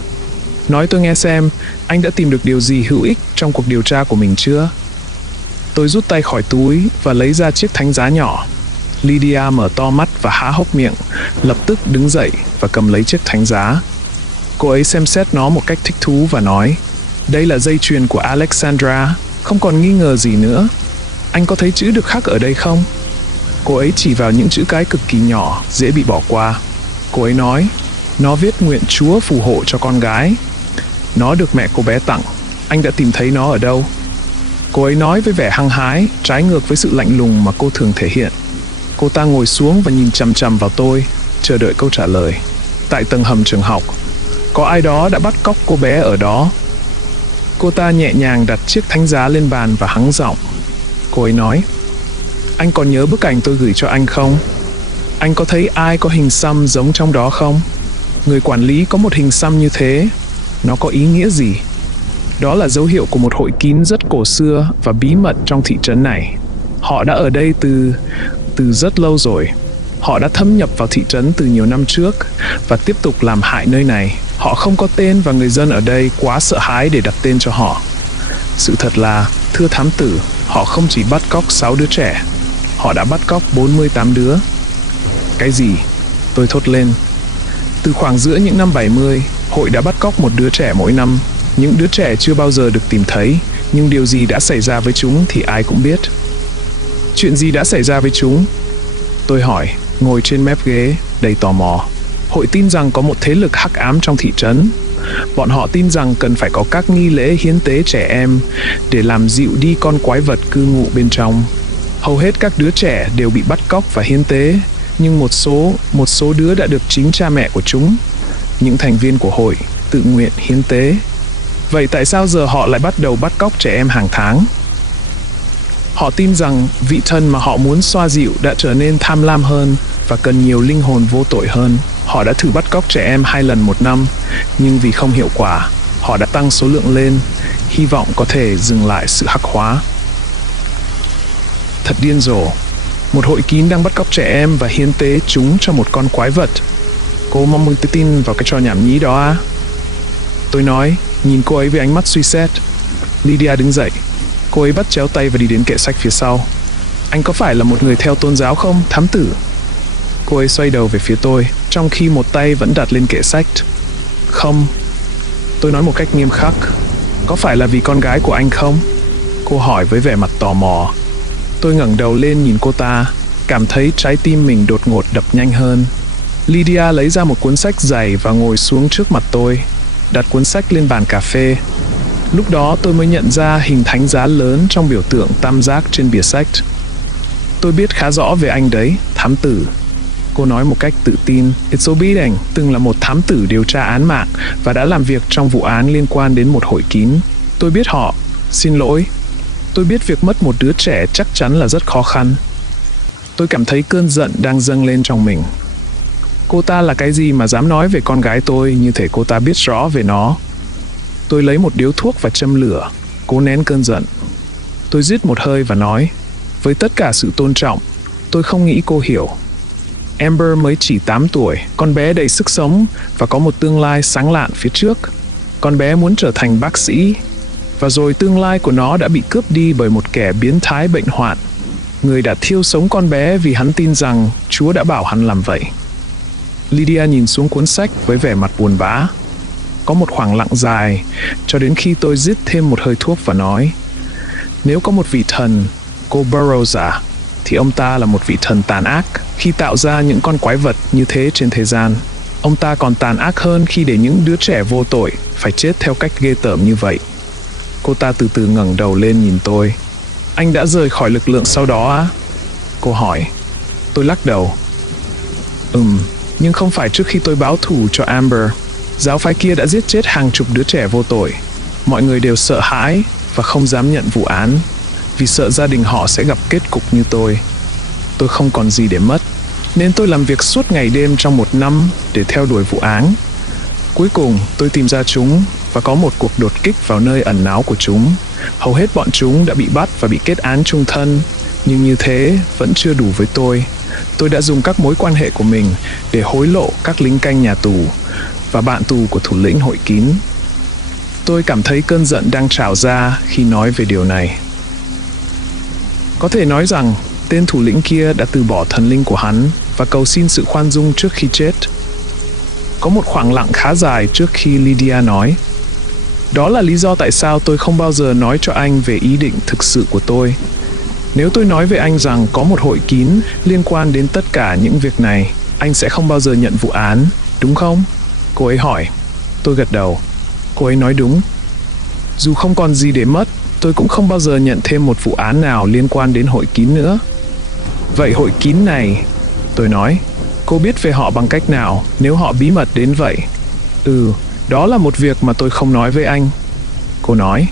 Nói tôi nghe xem, anh đã tìm được điều gì hữu ích trong cuộc điều tra của mình chưa? Tôi rút tay khỏi túi và lấy ra chiếc thánh giá nhỏ. Lydia mở to mắt và há hốc miệng, lập tức đứng dậy và cầm lấy chiếc thánh giá. Cô ấy xem xét nó một cách thích thú và nói, đây là dây chuyền của Alexandra, không còn nghi ngờ gì nữa. Anh có thấy chữ được khắc ở đây không? Cô ấy chỉ vào những chữ cái cực kỳ nhỏ, dễ bị bỏ qua. Cô ấy nói, nó viết nguyện Chúa phù hộ cho con gái. Nó được mẹ cô bé tặng. Anh đã tìm thấy nó ở đâu? Cô ấy nói với vẻ hăng hái, trái ngược với sự lạnh lùng mà cô thường thể hiện. Cô ta ngồi xuống và nhìn chằm chằm vào tôi, chờ đợi câu trả lời. Tại tầng hầm trường học, có ai đó đã bắt cóc cô bé ở đó. Cô ta nhẹ nhàng đặt chiếc thánh giá lên bàn và hắng giọng. Cô ấy nói, anh còn nhớ bức ảnh tôi gửi cho anh không? Anh có thấy ai có hình xăm giống trong đó không? Người quản lý có một hình xăm như thế. Nó có ý nghĩa gì? Đó là dấu hiệu của một hội kín rất cổ xưa và bí mật trong thị trấn này. Họ đã ở đây từ rất lâu rồi. Họ đã thâm nhập vào thị trấn từ nhiều năm trước và tiếp tục làm hại nơi này. Họ không có tên và người dân ở đây quá sợ hãi để đặt tên cho họ. Sự thật là, thưa thám tử, họ không chỉ bắt cóc 6 đứa trẻ. Họ đã bắt cóc 48 đứa. Cái gì? Tôi thốt lên. Từ khoảng giữa những năm 70, hội đã bắt cóc một đứa trẻ mỗi năm. Những đứa trẻ chưa bao giờ được tìm thấy, nhưng điều gì đã xảy ra với chúng thì ai cũng biết. Chuyện gì đã xảy ra với chúng? Tôi hỏi, ngồi trên mép ghế, đầy tò mò. Hội tin rằng có một thế lực hắc ám trong thị trấn. Bọn họ tin rằng cần phải có các nghi lễ hiến tế trẻ em để làm dịu đi con quái vật cư ngụ bên trong. Hầu hết các đứa trẻ đều bị bắt cóc và hiến tế, nhưng một số đứa đã được chính cha mẹ của chúng, những thành viên của hội, tự nguyện hiến tế. Vậy tại sao giờ họ lại bắt đầu bắt cóc trẻ em hàng tháng? Họ tin rằng vị thần mà họ muốn xoa dịu đã trở nên tham lam hơn và cần nhiều linh hồn vô tội hơn. Họ đã thử bắt cóc trẻ em 2 lần một năm, nhưng vì không hiệu quả, họ đã tăng số lượng lên, hy vọng có thể dừng lại sự hắc hóa. Thật điên rồ. Một hội kín đang bắt cóc trẻ em và hiến tế chúng cho một con quái vật. Cô mong muốn tôi tin vào cái trò nhảm nhí đó á? Tôi nói, nhìn cô ấy với ánh mắt suy xét. Lydia đứng dậy. Cô ấy bắt chéo tay và đi đến kệ sách phía sau. Anh có phải là một người theo tôn giáo không, thám tử? Cô ấy xoay đầu về phía tôi, trong khi một tay vẫn đặt lên kệ sách. Không. Tôi nói một cách nghiêm khắc. Có phải là vì con gái của anh không? Cô hỏi với vẻ mặt tò mò. Tôi ngẩng đầu lên nhìn cô ta, cảm thấy trái tim mình đột ngột đập nhanh hơn. Lydia lấy ra một cuốn sách dày và ngồi xuống trước mặt tôi, đặt cuốn sách lên bàn cà phê. Lúc đó tôi mới nhận ra hình thánh giá lớn trong biểu tượng tam giác trên bìa sách. Tôi biết khá rõ về anh đấy, thám tử. Cô nói một cách tự tin. It's Obeding từng là một thám tử điều tra án mạng và đã làm việc trong vụ án liên quan đến một hội kín. Tôi biết họ. Xin lỗi. Tôi biết việc mất một đứa trẻ chắc chắn là rất khó khăn. Tôi cảm thấy cơn giận đang dâng lên trong mình. Cô ta là cái gì mà dám nói về con gái tôi như thể cô ta biết rõ về nó. Tôi lấy một điếu thuốc và châm lửa, cố nén cơn giận. Tôi rít một hơi và nói, với tất cả sự tôn trọng, tôi không nghĩ cô hiểu. Amber mới chỉ 8 tuổi, con bé đầy sức sống và có một tương lai sáng lạn phía trước. Con bé muốn trở thành bác sĩ, và rồi tương lai của nó đã bị cướp đi bởi một kẻ biến thái bệnh hoạn, người đã thiêu sống con bé vì hắn tin rằng Chúa đã bảo hắn làm vậy. Lydia nhìn xuống cuốn sách với vẻ mặt buồn bã. Có một khoảng lặng dài, cho đến khi tôi rít thêm một hơi thuốc và nói, nếu có một vị thần, Cô Burroughs à? Thì ông ta là một vị thần tàn ác khi tạo ra những con quái vật như thế trên thế gian. Ông ta còn tàn ác hơn khi để những đứa trẻ vô tội phải chết theo cách ghê tởm như vậy. Cô ta từ từ ngẩng đầu lên nhìn tôi. Anh đã rời khỏi lực lượng sau đó á? Cô hỏi. Tôi lắc đầu. Nhưng không phải trước khi tôi báo thù cho Amber. Giáo phái kia đã giết chết hàng chục đứa trẻ vô tội. Mọi người đều sợ hãi và không dám nhận vụ án vì sợ gia đình họ sẽ gặp kết cục như tôi. Tôi không còn gì để mất, nên tôi làm việc suốt ngày đêm trong 1 năm để theo đuổi vụ án. Cuối cùng tôi tìm ra chúng và có một cuộc đột kích vào nơi ẩn náu của chúng. Hầu hết bọn chúng đã bị bắt và bị kết án chung thân, nhưng như thế vẫn chưa đủ với tôi. Tôi đã dùng các mối quan hệ của mình để hối lộ các lính canh nhà tù và bạn tù của thủ lĩnh hội kín. Tôi cảm thấy cơn giận đang trào ra khi nói về điều này. Có thể nói rằng tên thủ lĩnh kia đã từ bỏ thần linh của hắn và cầu xin sự khoan dung trước khi chết. Có một khoảng lặng khá dài trước khi Lydia nói. Đó là lý do tại sao tôi không bao giờ nói cho anh về ý định thực sự của tôi. Nếu tôi nói với anh rằng có một hội kín liên quan đến tất cả những việc này, anh sẽ không bao giờ nhận vụ án, đúng không? Cô ấy hỏi. Tôi gật đầu. Cô ấy nói đúng. Dù không còn gì để mất, tôi cũng không bao giờ nhận thêm một vụ án nào liên quan đến hội kín nữa. Vậy hội kín này, tôi nói, cô biết về họ bằng cách nào nếu họ bí mật đến vậy? Đó là một việc mà tôi không nói với anh. Cô nói.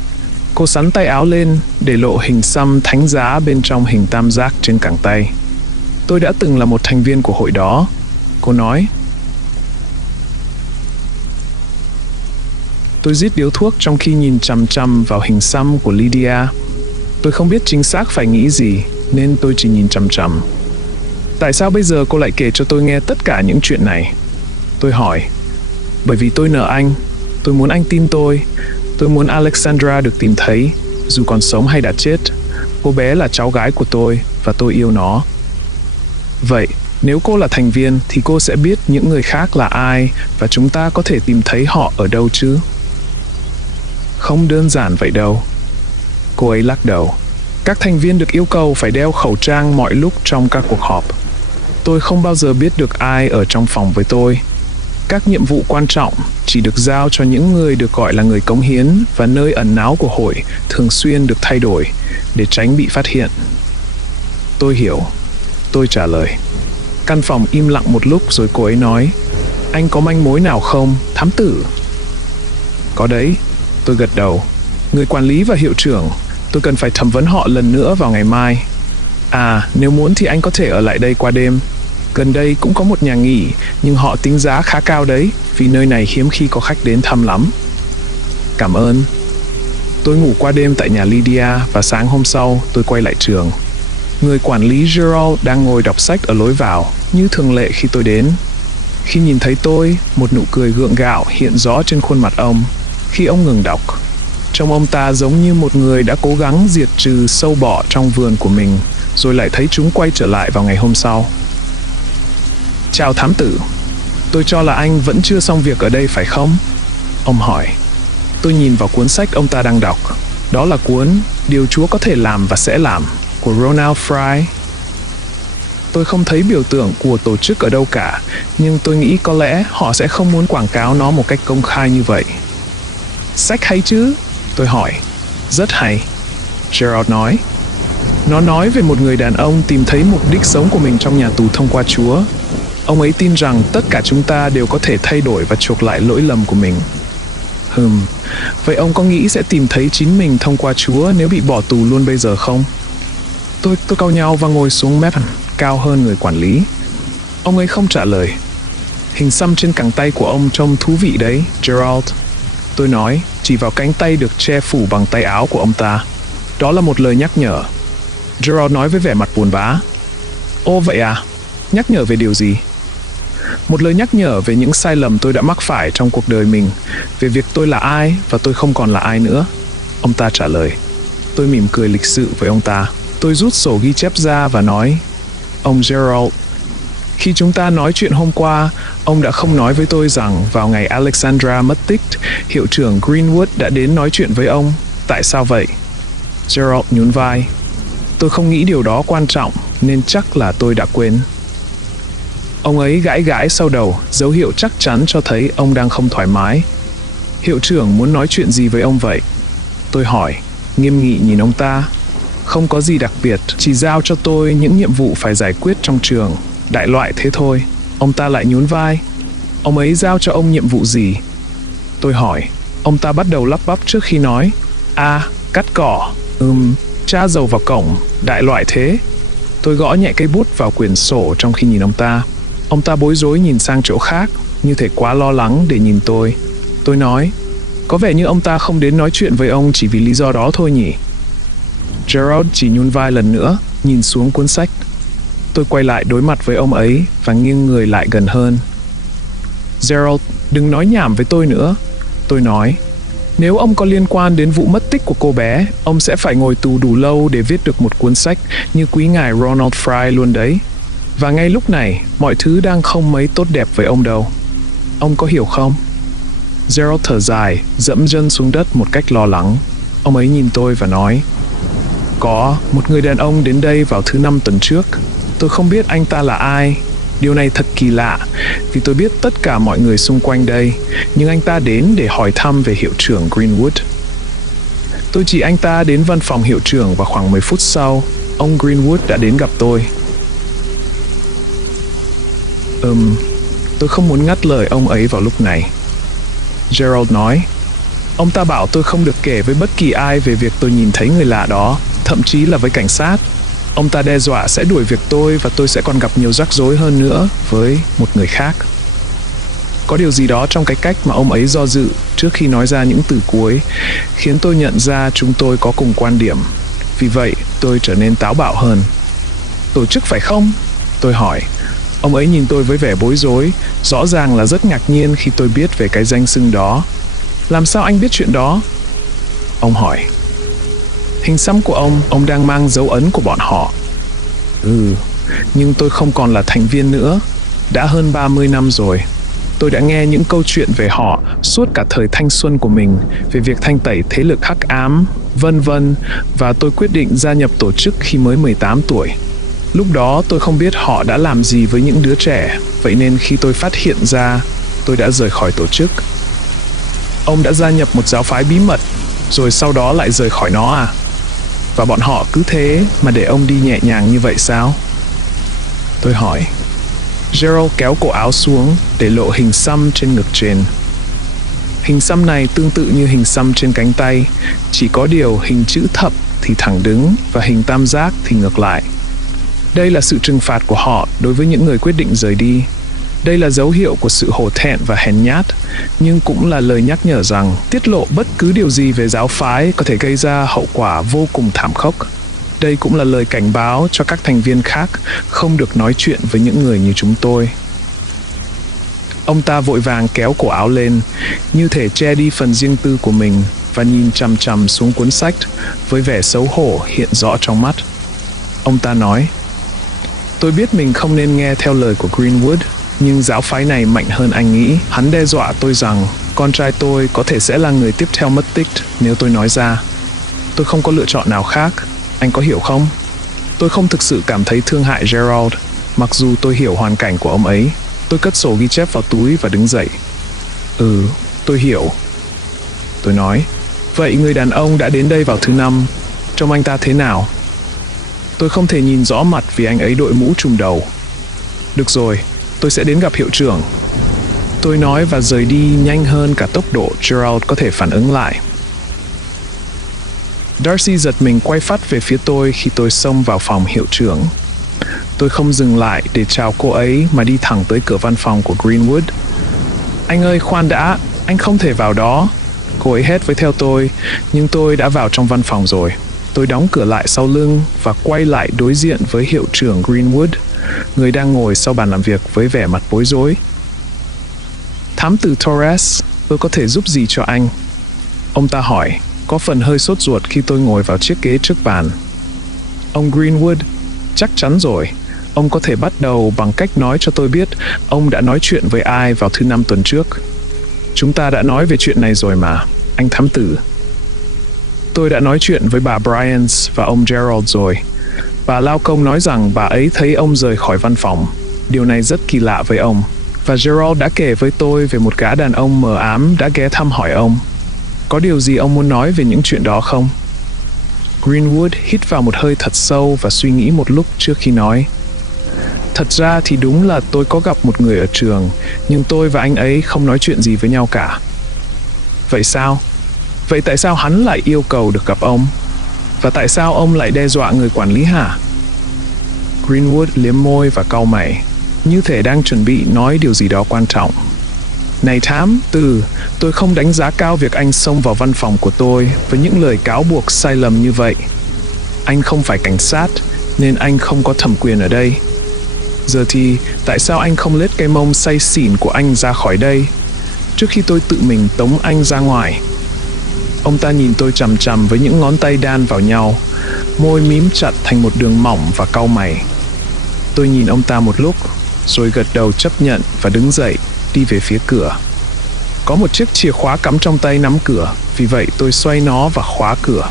Cô xắn tay áo lên để lộ hình xăm thánh giá bên trong hình tam giác trên cẳng tay. Tôi đã từng là một thành viên của hội đó. Cô nói. Tôi rít điếu thuốc trong khi nhìn chằm chằm vào hình xăm của Lydia. Tôi không biết chính xác phải nghĩ gì, nên tôi chỉ nhìn chằm chằm. Tại sao bây giờ cô lại kể cho tôi nghe tất cả những chuyện này? Tôi hỏi. Bởi vì tôi nợ anh. Tôi muốn anh tin tôi. Tôi muốn Alexandra được tìm thấy, dù còn sống hay đã chết. Cô bé là cháu gái của tôi và tôi yêu nó. Vậy, nếu cô là thành viên thì cô sẽ biết những người khác là ai và chúng ta có thể tìm thấy họ ở đâu chứ? Không đơn giản vậy đâu. Cô ấy lắc đầu. Các thành viên được yêu cầu phải đeo khẩu trang mọi lúc trong các cuộc họp. Tôi không bao giờ biết được ai ở trong phòng với tôi. Các nhiệm vụ quan trọng chỉ được giao cho những người được gọi là người cống hiến và nơi ẩn náu của hội thường xuyên được thay đổi để tránh bị phát hiện. Tôi hiểu. Tôi trả lời. Căn phòng im lặng một lúc rồi cô ấy nói. Anh có manh mối nào không, thám tử? Có đấy. Tôi gật đầu. Người quản lý và hiệu trưởng, tôi cần phải thẩm vấn họ lần nữa vào ngày mai. Nếu muốn thì anh có thể ở lại đây qua đêm. Gần đây cũng có một nhà nghỉ, nhưng họ tính giá khá cao đấy, vì nơi này hiếm khi có khách đến thăm lắm. Cảm ơn. Tôi ngủ qua đêm tại nhà Lydia và sáng hôm sau tôi quay lại trường. Người quản lý Gerald đang ngồi đọc sách ở lối vào, như thường lệ khi tôi đến. Khi nhìn thấy tôi, một nụ cười gượng gạo hiện rõ trên khuôn mặt ông. Khi ông ngừng đọc, trông ông ta giống như một người đã cố gắng diệt trừ sâu bọ trong vườn của mình, rồi lại thấy chúng quay trở lại vào ngày hôm sau. Chào thám tử. Tôi cho là anh vẫn chưa xong việc ở đây phải không? Ông hỏi. Tôi nhìn vào cuốn sách ông ta đang đọc. Đó là cuốn Điều Chúa có thể làm và sẽ làm của Ronald Fry. Tôi không thấy biểu tượng của tổ chức ở đâu cả, nhưng tôi nghĩ có lẽ họ sẽ không muốn quảng cáo nó một cách công khai như vậy. Sách hay chứ? Tôi hỏi. Rất hay, Gerald nói. Nó nói về một người đàn ông tìm thấy mục đích sống của mình trong nhà tù thông qua Chúa. Ông ấy tin rằng tất cả chúng ta đều có thể thay đổi và chuộc lại lỗi lầm của mình. Vậy ông có nghĩ sẽ tìm thấy chính mình thông qua Chúa nếu bị bỏ tù luôn bây giờ không? Tôi cau nhau và ngồi xuống mép cao hơn người quản lý. Ông ấy không trả lời. Hình xăm trên cẳng tay của ông trông thú vị đấy, Gerald. Tôi nói, chỉ vào cánh tay được che phủ bằng tay áo của ông ta. Đó là một lời nhắc nhở. Gerald nói với vẻ mặt buồn bã. Ồ vậy à? Nhắc nhở về điều gì? Một lời nhắc nhở về những sai lầm tôi đã mắc phải trong cuộc đời mình, về việc tôi là ai và tôi không còn là ai nữa. Ông ta trả lời. Tôi mỉm cười lịch sự với ông ta. Tôi rút sổ ghi chép ra và nói, ông Gerald, khi chúng ta nói chuyện hôm qua, ông đã không nói với tôi rằng vào ngày Alexandra mất tích, hiệu trưởng Greenwood đã đến nói chuyện với ông. Tại sao vậy? Gerald nhún vai. Tôi không nghĩ điều đó quan trọng, nên chắc là tôi đã quên. Ông ấy gãi gãi sau đầu, dấu hiệu chắc chắn cho thấy ông đang không thoải mái. Hiệu trưởng muốn nói chuyện gì với ông vậy? Tôi hỏi, nghiêm nghị nhìn ông ta. Không có gì đặc biệt, chỉ giao cho tôi những nhiệm vụ phải giải quyết trong trường, đại loại thế thôi. Ông ta lại nhún vai. Ông ấy giao cho ông nhiệm vụ gì? Tôi hỏi. Ông ta bắt đầu lắp bắp trước khi nói. Cắt cỏ. Tra dầu vào cổng, đại loại thế. Tôi gõ nhẹ cây bút vào quyển sổ trong khi nhìn ông ta. Ông ta bối rối nhìn sang chỗ khác, như thể quá lo lắng để nhìn tôi. Tôi nói, có vẻ như ông ta không đến nói chuyện với ông chỉ vì lý do đó thôi nhỉ? Gerald chỉ nhún vai lần nữa, nhìn xuống cuốn sách. Tôi quay lại đối mặt với ông ấy và nghiêng người lại gần hơn. Gerald, đừng nói nhảm với tôi nữa. Tôi nói, nếu ông có liên quan đến vụ mất tích của cô bé, ông sẽ phải ngồi tù đủ lâu để viết được một cuốn sách như quý ngài Ronald Fry luôn đấy. Và ngay lúc này, mọi thứ đang không mấy tốt đẹp với ông đâu. Ông có hiểu không? Gerald thở dài, dẫm chân xuống đất một cách lo lắng. Ông ấy nhìn tôi và nói, có một người đàn ông đến đây vào thứ 5 tuần trước. Tôi không biết anh ta là ai. Điều này thật kỳ lạ, vì tôi biết tất cả mọi người xung quanh đây, nhưng anh ta đến để hỏi thăm về hiệu trưởng Greenwood. Tôi chỉ anh ta đến văn phòng hiệu trưởng và khoảng 10 phút sau, ông Greenwood đã đến gặp tôi. Tôi không muốn ngắt lời ông ấy vào lúc này. Gerald nói, ông ta bảo tôi không được kể với bất kỳ ai về việc tôi nhìn thấy người lạ đó, thậm chí là với cảnh sát. Ông ta đe dọa sẽ đuổi việc tôi và tôi sẽ còn gặp nhiều rắc rối hơn nữa với một người khác. Có điều gì đó trong cái cách mà ông ấy do dự trước khi nói ra những từ cuối khiến tôi nhận ra chúng tôi có cùng quan điểm. Vì vậy, tôi trở nên táo bạo hơn. Tổ chức phải không? Tôi hỏi. Ông ấy nhìn tôi với vẻ bối rối, rõ ràng là rất ngạc nhiên khi tôi biết về cái danh xưng đó. Làm sao anh biết chuyện đó? Ông hỏi. Hình xăm của ông đang mang dấu ấn của bọn họ. Nhưng tôi không còn là thành viên nữa. Đã hơn 30 năm rồi. Tôi đã nghe những câu chuyện về họ suốt cả thời thanh xuân của mình, về việc thanh tẩy thế lực hắc ám, vân vân, và tôi quyết định gia nhập tổ chức khi mới 18 tuổi. Lúc đó tôi không biết họ đã làm gì với những đứa trẻ, vậy nên khi tôi phát hiện ra, tôi đã rời khỏi tổ chức. Ông đã gia nhập một giáo phái bí mật, rồi sau đó lại rời khỏi nó à? Và bọn họ cứ thế mà để ông đi nhẹ nhàng như vậy sao? Tôi hỏi. Gerald kéo cổ áo xuống để lộ hình xăm trên ngực trên. Hình xăm này tương tự như hình xăm trên cánh tay, chỉ có điều hình chữ thập thì thẳng đứng và hình tam giác thì ngược lại. Đây là sự trừng phạt của họ đối với những người quyết định rời đi. Đây là dấu hiệu của sự hổ thẹn và hèn nhát, nhưng cũng là lời nhắc nhở rằng tiết lộ bất cứ điều gì về giáo phái có thể gây ra hậu quả vô cùng thảm khốc. Đây cũng là lời cảnh báo cho các thành viên khác không được nói chuyện với những người như chúng tôi. Ông ta vội vàng kéo cổ áo lên, như thể che đi phần riêng tư của mình, và nhìn chằm chằm xuống cuốn sách với vẻ xấu hổ hiện rõ trong mắt. Ông ta nói, tôi biết mình không nên nghe theo lời của Greenwood, nhưng giáo phái này mạnh hơn anh nghĩ. Hắn đe dọa tôi rằng con trai tôi có thể sẽ là người tiếp theo mất tích nếu tôi nói ra. Tôi không có lựa chọn nào khác, anh có hiểu không? Tôi không thực sự cảm thấy thương hại Gerald, mặc dù tôi hiểu hoàn cảnh của ông ấy. Tôi cất sổ ghi chép vào túi và đứng dậy. Tôi hiểu. Tôi nói, vậy người đàn ông đã đến đây vào thứ 5, trông anh ta thế nào? Tôi không thể nhìn rõ mặt vì anh ấy đội mũ trùm đầu. Được rồi, tôi sẽ đến gặp hiệu trưởng. Tôi nói và rời đi nhanh hơn cả tốc độ Gerald có thể phản ứng lại. Darcy giật mình quay phắt về phía tôi khi tôi xông vào phòng hiệu trưởng. Tôi không dừng lại để chào cô ấy mà đi thẳng tới cửa văn phòng của Greenwood. Anh ơi, khoan đã, anh không thể vào đó. Cô ấy hét với theo tôi, nhưng tôi đã vào trong văn phòng rồi. Tôi đóng cửa lại sau lưng và quay lại đối diện với hiệu trưởng Greenwood, người đang ngồi sau bàn làm việc với vẻ mặt bối rối. Thám tử Torres, tôi có thể giúp gì cho anh? Ông ta hỏi, có phần hơi sốt ruột khi tôi ngồi vào chiếc ghế trước bàn. Ông Greenwood, chắc chắn rồi. Ông có thể bắt đầu bằng cách nói cho tôi biết ông đã nói chuyện với ai vào thứ 5 tuần trước. Chúng ta đã nói về chuyện này rồi mà, anh thám tử. Tôi đã nói chuyện với bà Bryant và ông Gerald rồi. Bà lao công nói rằng bà ấy thấy ông rời khỏi văn phòng. Điều này rất kỳ lạ với ông. Và Gerald đã kể với tôi về một gã đàn ông mờ ám đã ghé thăm hỏi ông. Có điều gì ông muốn nói về những chuyện đó không? Greenwood hít vào một hơi thật sâu và suy nghĩ một lúc trước khi nói. Thật ra thì đúng là tôi có gặp một người ở trường, nhưng tôi và anh ấy không nói chuyện gì với nhau cả. Vậy sao? Vậy tại sao hắn lại yêu cầu được gặp ông? Và tại sao ông lại đe dọa người quản lý hả? Greenwood liếm môi và cau mày, như thể đang chuẩn bị nói điều gì đó quan trọng. Này thám tử, tôi không đánh giá cao việc anh xông vào văn phòng của tôi với những lời cáo buộc sai lầm như vậy. Anh không phải cảnh sát, nên anh không có thẩm quyền ở đây. Giờ thì, tại sao anh không lết cái mông say xỉn của anh ra khỏi đây, trước khi tôi tự mình tống anh ra ngoài? Ông ta nhìn tôi chằm chằm với những ngón tay đan vào nhau, môi mím chặt thành một đường mỏng và cau mày. Tôi nhìn ông ta một lúc, rồi gật đầu chấp nhận và đứng dậy, đi về phía cửa. Có một chiếc chìa khóa cắm trong tay nắm cửa, vì vậy tôi xoay nó và khóa cửa.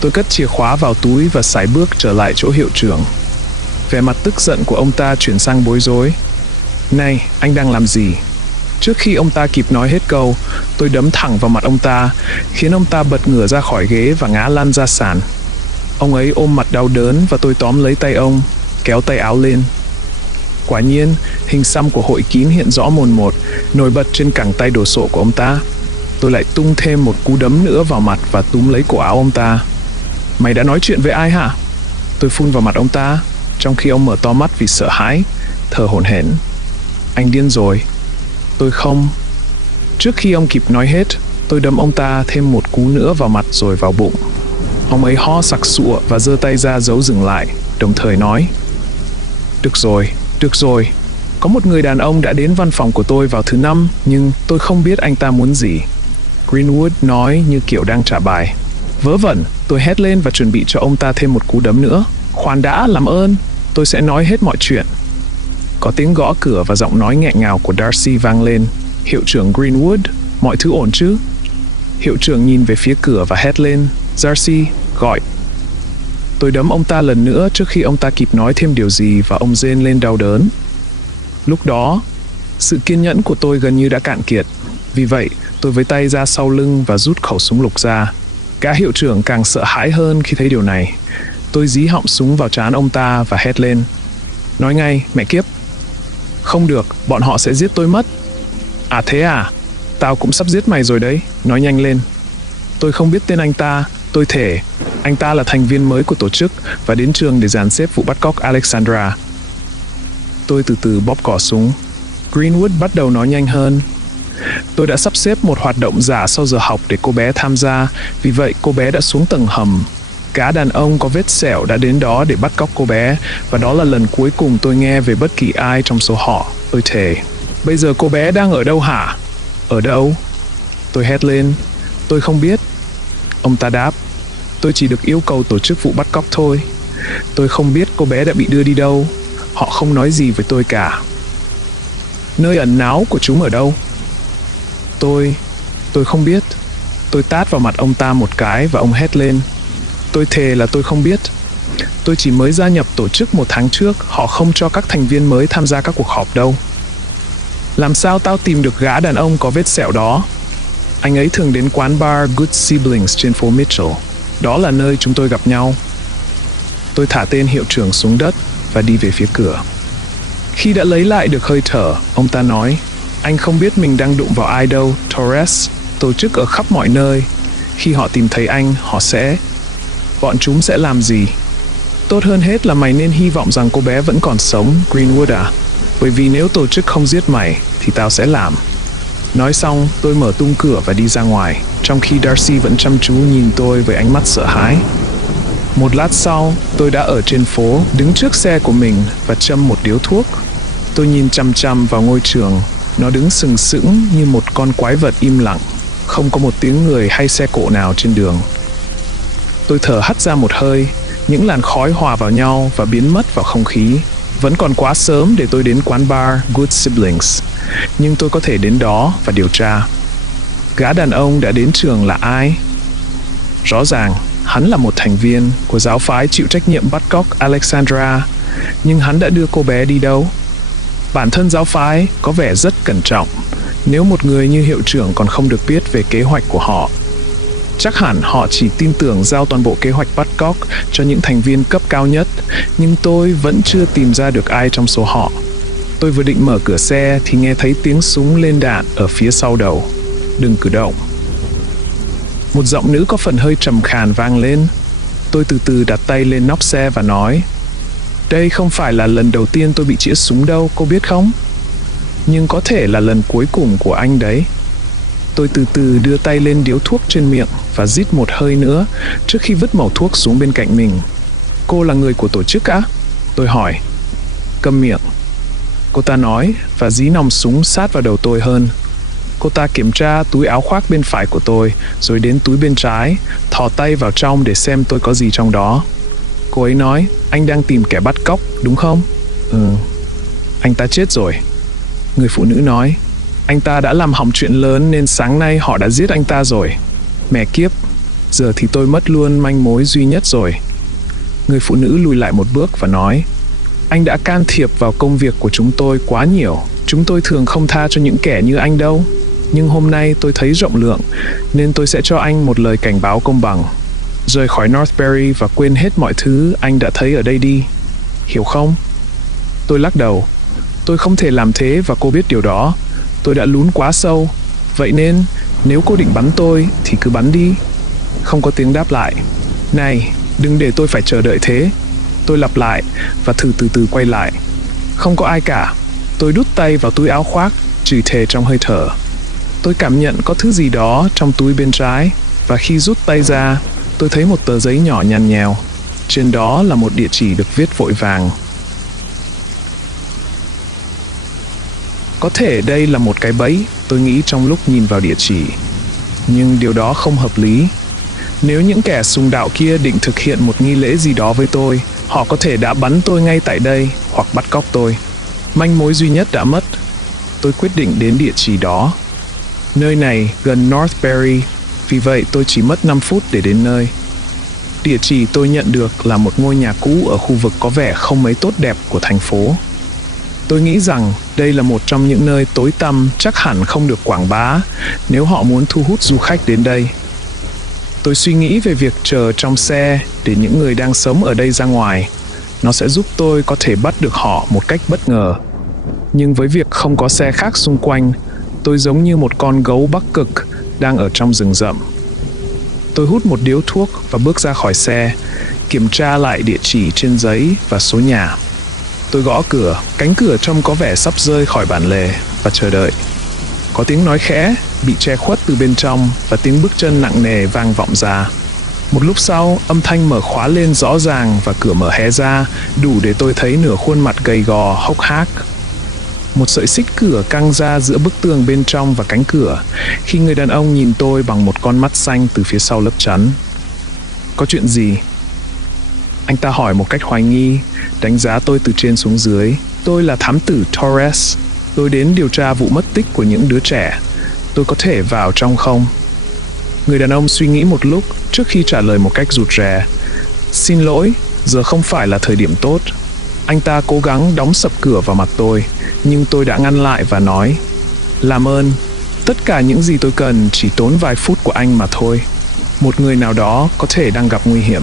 Tôi cất chìa khóa vào túi và sải bước trở lại chỗ hiệu trưởng. Vẻ mặt tức giận của ông ta chuyển sang bối rối. Này, anh đang làm gì? Trước khi ông ta kịp nói hết câu, tôi đấm thẳng vào mặt ông ta, khiến ông ta bật ngửa ra khỏi ghế và ngã lăn ra sàn. Ông ấy ôm mặt đau đớn và tôi tóm lấy tay ông, kéo tay áo lên. Quả nhiên, hình xăm của hội kín hiện rõ mồn một, nổi bật trên cẳng tay đồ sộ của ông ta. Tôi lại tung thêm một cú đấm nữa vào mặt và túm lấy cổ áo ông ta. Mày đã nói chuyện với ai hả? Tôi phun vào mặt ông ta, trong khi ông mở to mắt vì sợ hãi, thở hổn hển. Anh điên rồi. Tôi không. Trước khi ông kịp nói hết, tôi đấm ông ta thêm một cú nữa vào mặt rồi vào bụng. Ông ấy ho sặc sụa và giơ tay ra giấu dừng lại, đồng thời nói. Được rồi. Có một người đàn ông đã đến văn phòng của tôi vào thứ Năm, nhưng tôi không biết anh ta muốn gì. Greenwood nói như kiểu đang trả bài. Vớ vẩn, tôi hét lên và chuẩn bị cho ông ta thêm một cú đấm nữa. Khoan đã, làm ơn, tôi sẽ nói hết mọi chuyện. Có tiếng gõ cửa và giọng nói nghẹn ngào của Darcy vang lên. Hiệu trưởng Greenwood, mọi thứ ổn chứ? Hiệu trưởng nhìn về phía cửa và hét lên. Darcy, gọi. Tôi đấm ông ta lần nữa trước khi ông ta kịp nói thêm điều gì và ông rên lên đau đớn. Lúc đó, sự kiên nhẫn của tôi gần như đã cạn kiệt. Vì vậy, tôi với tay ra sau lưng và rút khẩu súng lục ra. Gã hiệu trưởng càng sợ hãi hơn khi thấy điều này. Tôi dí họng súng vào trán ông ta và hét lên. Nói ngay, mẹ kiếp. Không được, bọn họ sẽ giết tôi mất. À thế à? Tao cũng sắp giết mày rồi đấy, nói nhanh lên. Tôi không biết tên anh ta, tôi thề. Anh ta là thành viên mới của tổ chức và đến trường để dàn xếp vụ bắt cóc Alexandra. Tôi từ từ bóp cò súng. Greenwood bắt đầu nói nhanh hơn. Tôi đã sắp xếp một hoạt động giả sau giờ học để cô bé tham gia, vì vậy cô bé đã xuống tầng hầm. Gã đàn ông có vết sẹo đã đến đó để bắt cóc cô bé, và đó là lần cuối cùng tôi nghe về bất kỳ ai trong số họ, tôi thề. Bây giờ cô bé đang ở đâu hả? Ở đâu? Tôi hét lên. Tôi không biết. Ông ta đáp. Tôi chỉ được yêu cầu tổ chức vụ bắt cóc thôi. Tôi không biết cô bé đã bị đưa đi đâu. Họ không nói gì với tôi cả. Nơi ẩn náu của chúng ở đâu? Tôi không biết. Tôi tát vào mặt ông ta một cái và ông hét lên. Tôi thề là tôi không biết. Tôi chỉ mới gia nhập tổ chức 1 tháng trước, họ không cho các thành viên mới tham gia các cuộc họp đâu. Làm sao tao tìm được gã đàn ông có vết sẹo đó? Anh ấy thường đến quán bar Good Siblings trên phố Mitchell. Đó là nơi chúng tôi gặp nhau. Tôi thả tên hiệu trưởng xuống đất và đi về phía cửa. Khi đã lấy lại được hơi thở, ông ta nói, anh không biết mình đang đụng vào ai đâu, Torres. Tổ chức ở khắp mọi nơi. Khi họ tìm thấy anh, họ sẽ... Bọn chúng sẽ làm gì? Tốt hơn hết là mày nên hy vọng rằng cô bé vẫn còn sống, Greenwood à. Bởi vì nếu tổ chức không giết mày, thì tao sẽ làm. Nói xong, tôi mở tung cửa và đi ra ngoài, trong khi Darcy vẫn chăm chú nhìn tôi với ánh mắt sợ hãi. Một lát sau, tôi đã ở trên phố, đứng trước xe của mình và châm một điếu thuốc. Tôi nhìn chằm chằm vào ngôi trường. Nó đứng sừng sững như một con quái vật im lặng. Không có một tiếng người hay xe cộ nào trên đường. Tôi thở hắt ra một hơi, những làn khói hòa vào nhau và biến mất vào không khí. Vẫn còn quá sớm để tôi đến quán bar Good Siblings, nhưng tôi có thể đến đó và điều tra. Gã đàn ông đã đến trường là ai? Rõ ràng, Hắn là một thành viên của giáo phái chịu trách nhiệm bắt cóc Alexandra, nhưng hắn đã đưa cô bé đi đâu? Bản thân giáo phái có vẻ rất cẩn trọng, nếu một người như hiệu trưởng còn không được biết về kế hoạch của họ. Chắc hẳn họ chỉ tin tưởng giao toàn bộ kế hoạch bắt cóc cho những thành viên cấp cao nhất, nhưng tôi vẫn chưa tìm ra được ai trong số họ. Tôi vừa định mở cửa xe thì nghe thấy tiếng súng lên đạn ở phía sau đầu. Đừng cử động. Một giọng nữ có phần hơi trầm khàn vang lên. Tôi từ từ đặt tay lên nóc xe và nói, đây không phải là lần đầu tiên tôi bị chĩa súng đâu, cô biết không? Nhưng có thể là lần cuối cùng của anh đấy. Tôi từ từ đưa tay lên điếu thuốc trên miệng và rít một hơi nữa trước khi vứt mẩu thuốc xuống bên cạnh mình. Cô là người của tổ chức á? Tôi hỏi. Câm miệng, cô ta nói và dí nòng súng sát vào đầu tôi hơn. Cô ta kiểm tra túi áo khoác bên phải của tôi, rồi đến túi bên trái, thò tay vào trong để xem tôi có gì trong đó. Cô ấy nói, anh đang tìm kẻ bắt cóc, đúng không? Ừ. Anh ta chết rồi. Người phụ nữ nói, anh ta đã làm hỏng chuyện lớn nên sáng nay họ đã giết anh ta rồi. Mẹ kiếp, giờ thì tôi mất luôn manh mối duy nhất rồi. Người phụ nữ lùi lại một bước và nói, anh đã can thiệp vào công việc của chúng tôi quá nhiều. Chúng tôi thường không tha cho những kẻ như anh đâu. Nhưng hôm nay tôi thấy rộng lượng, nên tôi sẽ cho anh một lời cảnh báo công bằng. Rời khỏi Northbury và quên hết mọi thứ anh đã thấy ở đây đi. Hiểu không? Tôi lắc đầu. Tôi không thể làm thế và cô biết điều đó. Tôi đã lún quá sâu. Vậy nên, nếu cô định bắn tôi thì cứ bắn đi. Không có tiếng đáp lại. Này, đừng để tôi phải chờ đợi thế. Tôi lặp lại và thử từ từ quay lại. Không có ai cả. Tôi đút tay vào túi áo khoác, chửi thề trong hơi thở. Tôi cảm nhận có thứ gì đó trong túi bên trái, và khi rút tay ra, tôi thấy một tờ giấy nhỏ nhằn nhèo. Trên đó là một địa chỉ được viết vội vàng. Có thể đây là một cái bẫy, tôi nghĩ trong lúc nhìn vào địa chỉ. Nhưng điều đó không hợp lý. Nếu những kẻ xung đạo kia định thực hiện một nghi lễ gì đó với tôi, họ có thể đã bắn tôi ngay tại đây hoặc bắt cóc tôi. Manh mối duy nhất đã mất. Tôi quyết định đến địa chỉ đó. Nơi này gần Northbury, vì vậy tôi chỉ mất 5 phút để đến nơi. Địa chỉ tôi nhận được là một ngôi nhà cũ ở khu vực có vẻ không mấy tốt đẹp của thành phố. Tôi nghĩ rằng đây là một trong những nơi tối tăm chắc hẳn không được quảng bá nếu họ muốn thu hút du khách đến đây. Tôi suy nghĩ về việc chờ trong xe để những người đang sống ở đây ra ngoài. Nó sẽ giúp tôi có thể bắt được họ một cách bất ngờ. Nhưng với việc không có xe khác xung quanh, tôi giống như một con gấu Bắc Cực đang ở trong rừng rậm. Tôi hút một điếu thuốc và bước ra khỏi xe, kiểm tra lại địa chỉ trên giấy và số nhà. Tôi gõ cửa, cánh cửa trông có vẻ sắp rơi khỏi bản lề và chờ đợi. Có tiếng nói khẽ, bị che khuất từ bên trong và tiếng bước chân nặng nề vang vọng ra. Một lúc sau, âm thanh mở khóa lên rõ ràng và cửa mở hé ra, đủ để tôi thấy nửa khuôn mặt gầy gò, hốc hác. Một sợi xích cửa căng ra giữa bức tường bên trong và cánh cửa, khi người đàn ông nhìn tôi bằng một con mắt xanh từ phía sau lớp chắn. Có chuyện gì? Anh ta hỏi một cách hoài nghi, đánh giá tôi từ trên xuống dưới. Tôi là thám tử Torres. Tôi đến điều tra vụ mất tích của những đứa trẻ. Tôi có thể vào trong không? Người đàn ông suy nghĩ một lúc trước khi trả lời một cách rụt rè. Xin lỗi, giờ không phải là thời điểm tốt. Anh ta cố gắng đóng sập cửa vào mặt tôi, nhưng tôi đã ngăn lại và nói, làm ơn, tất cả những gì tôi cần chỉ tốn vài phút của anh mà thôi. Một người nào đó có thể đang gặp nguy hiểm.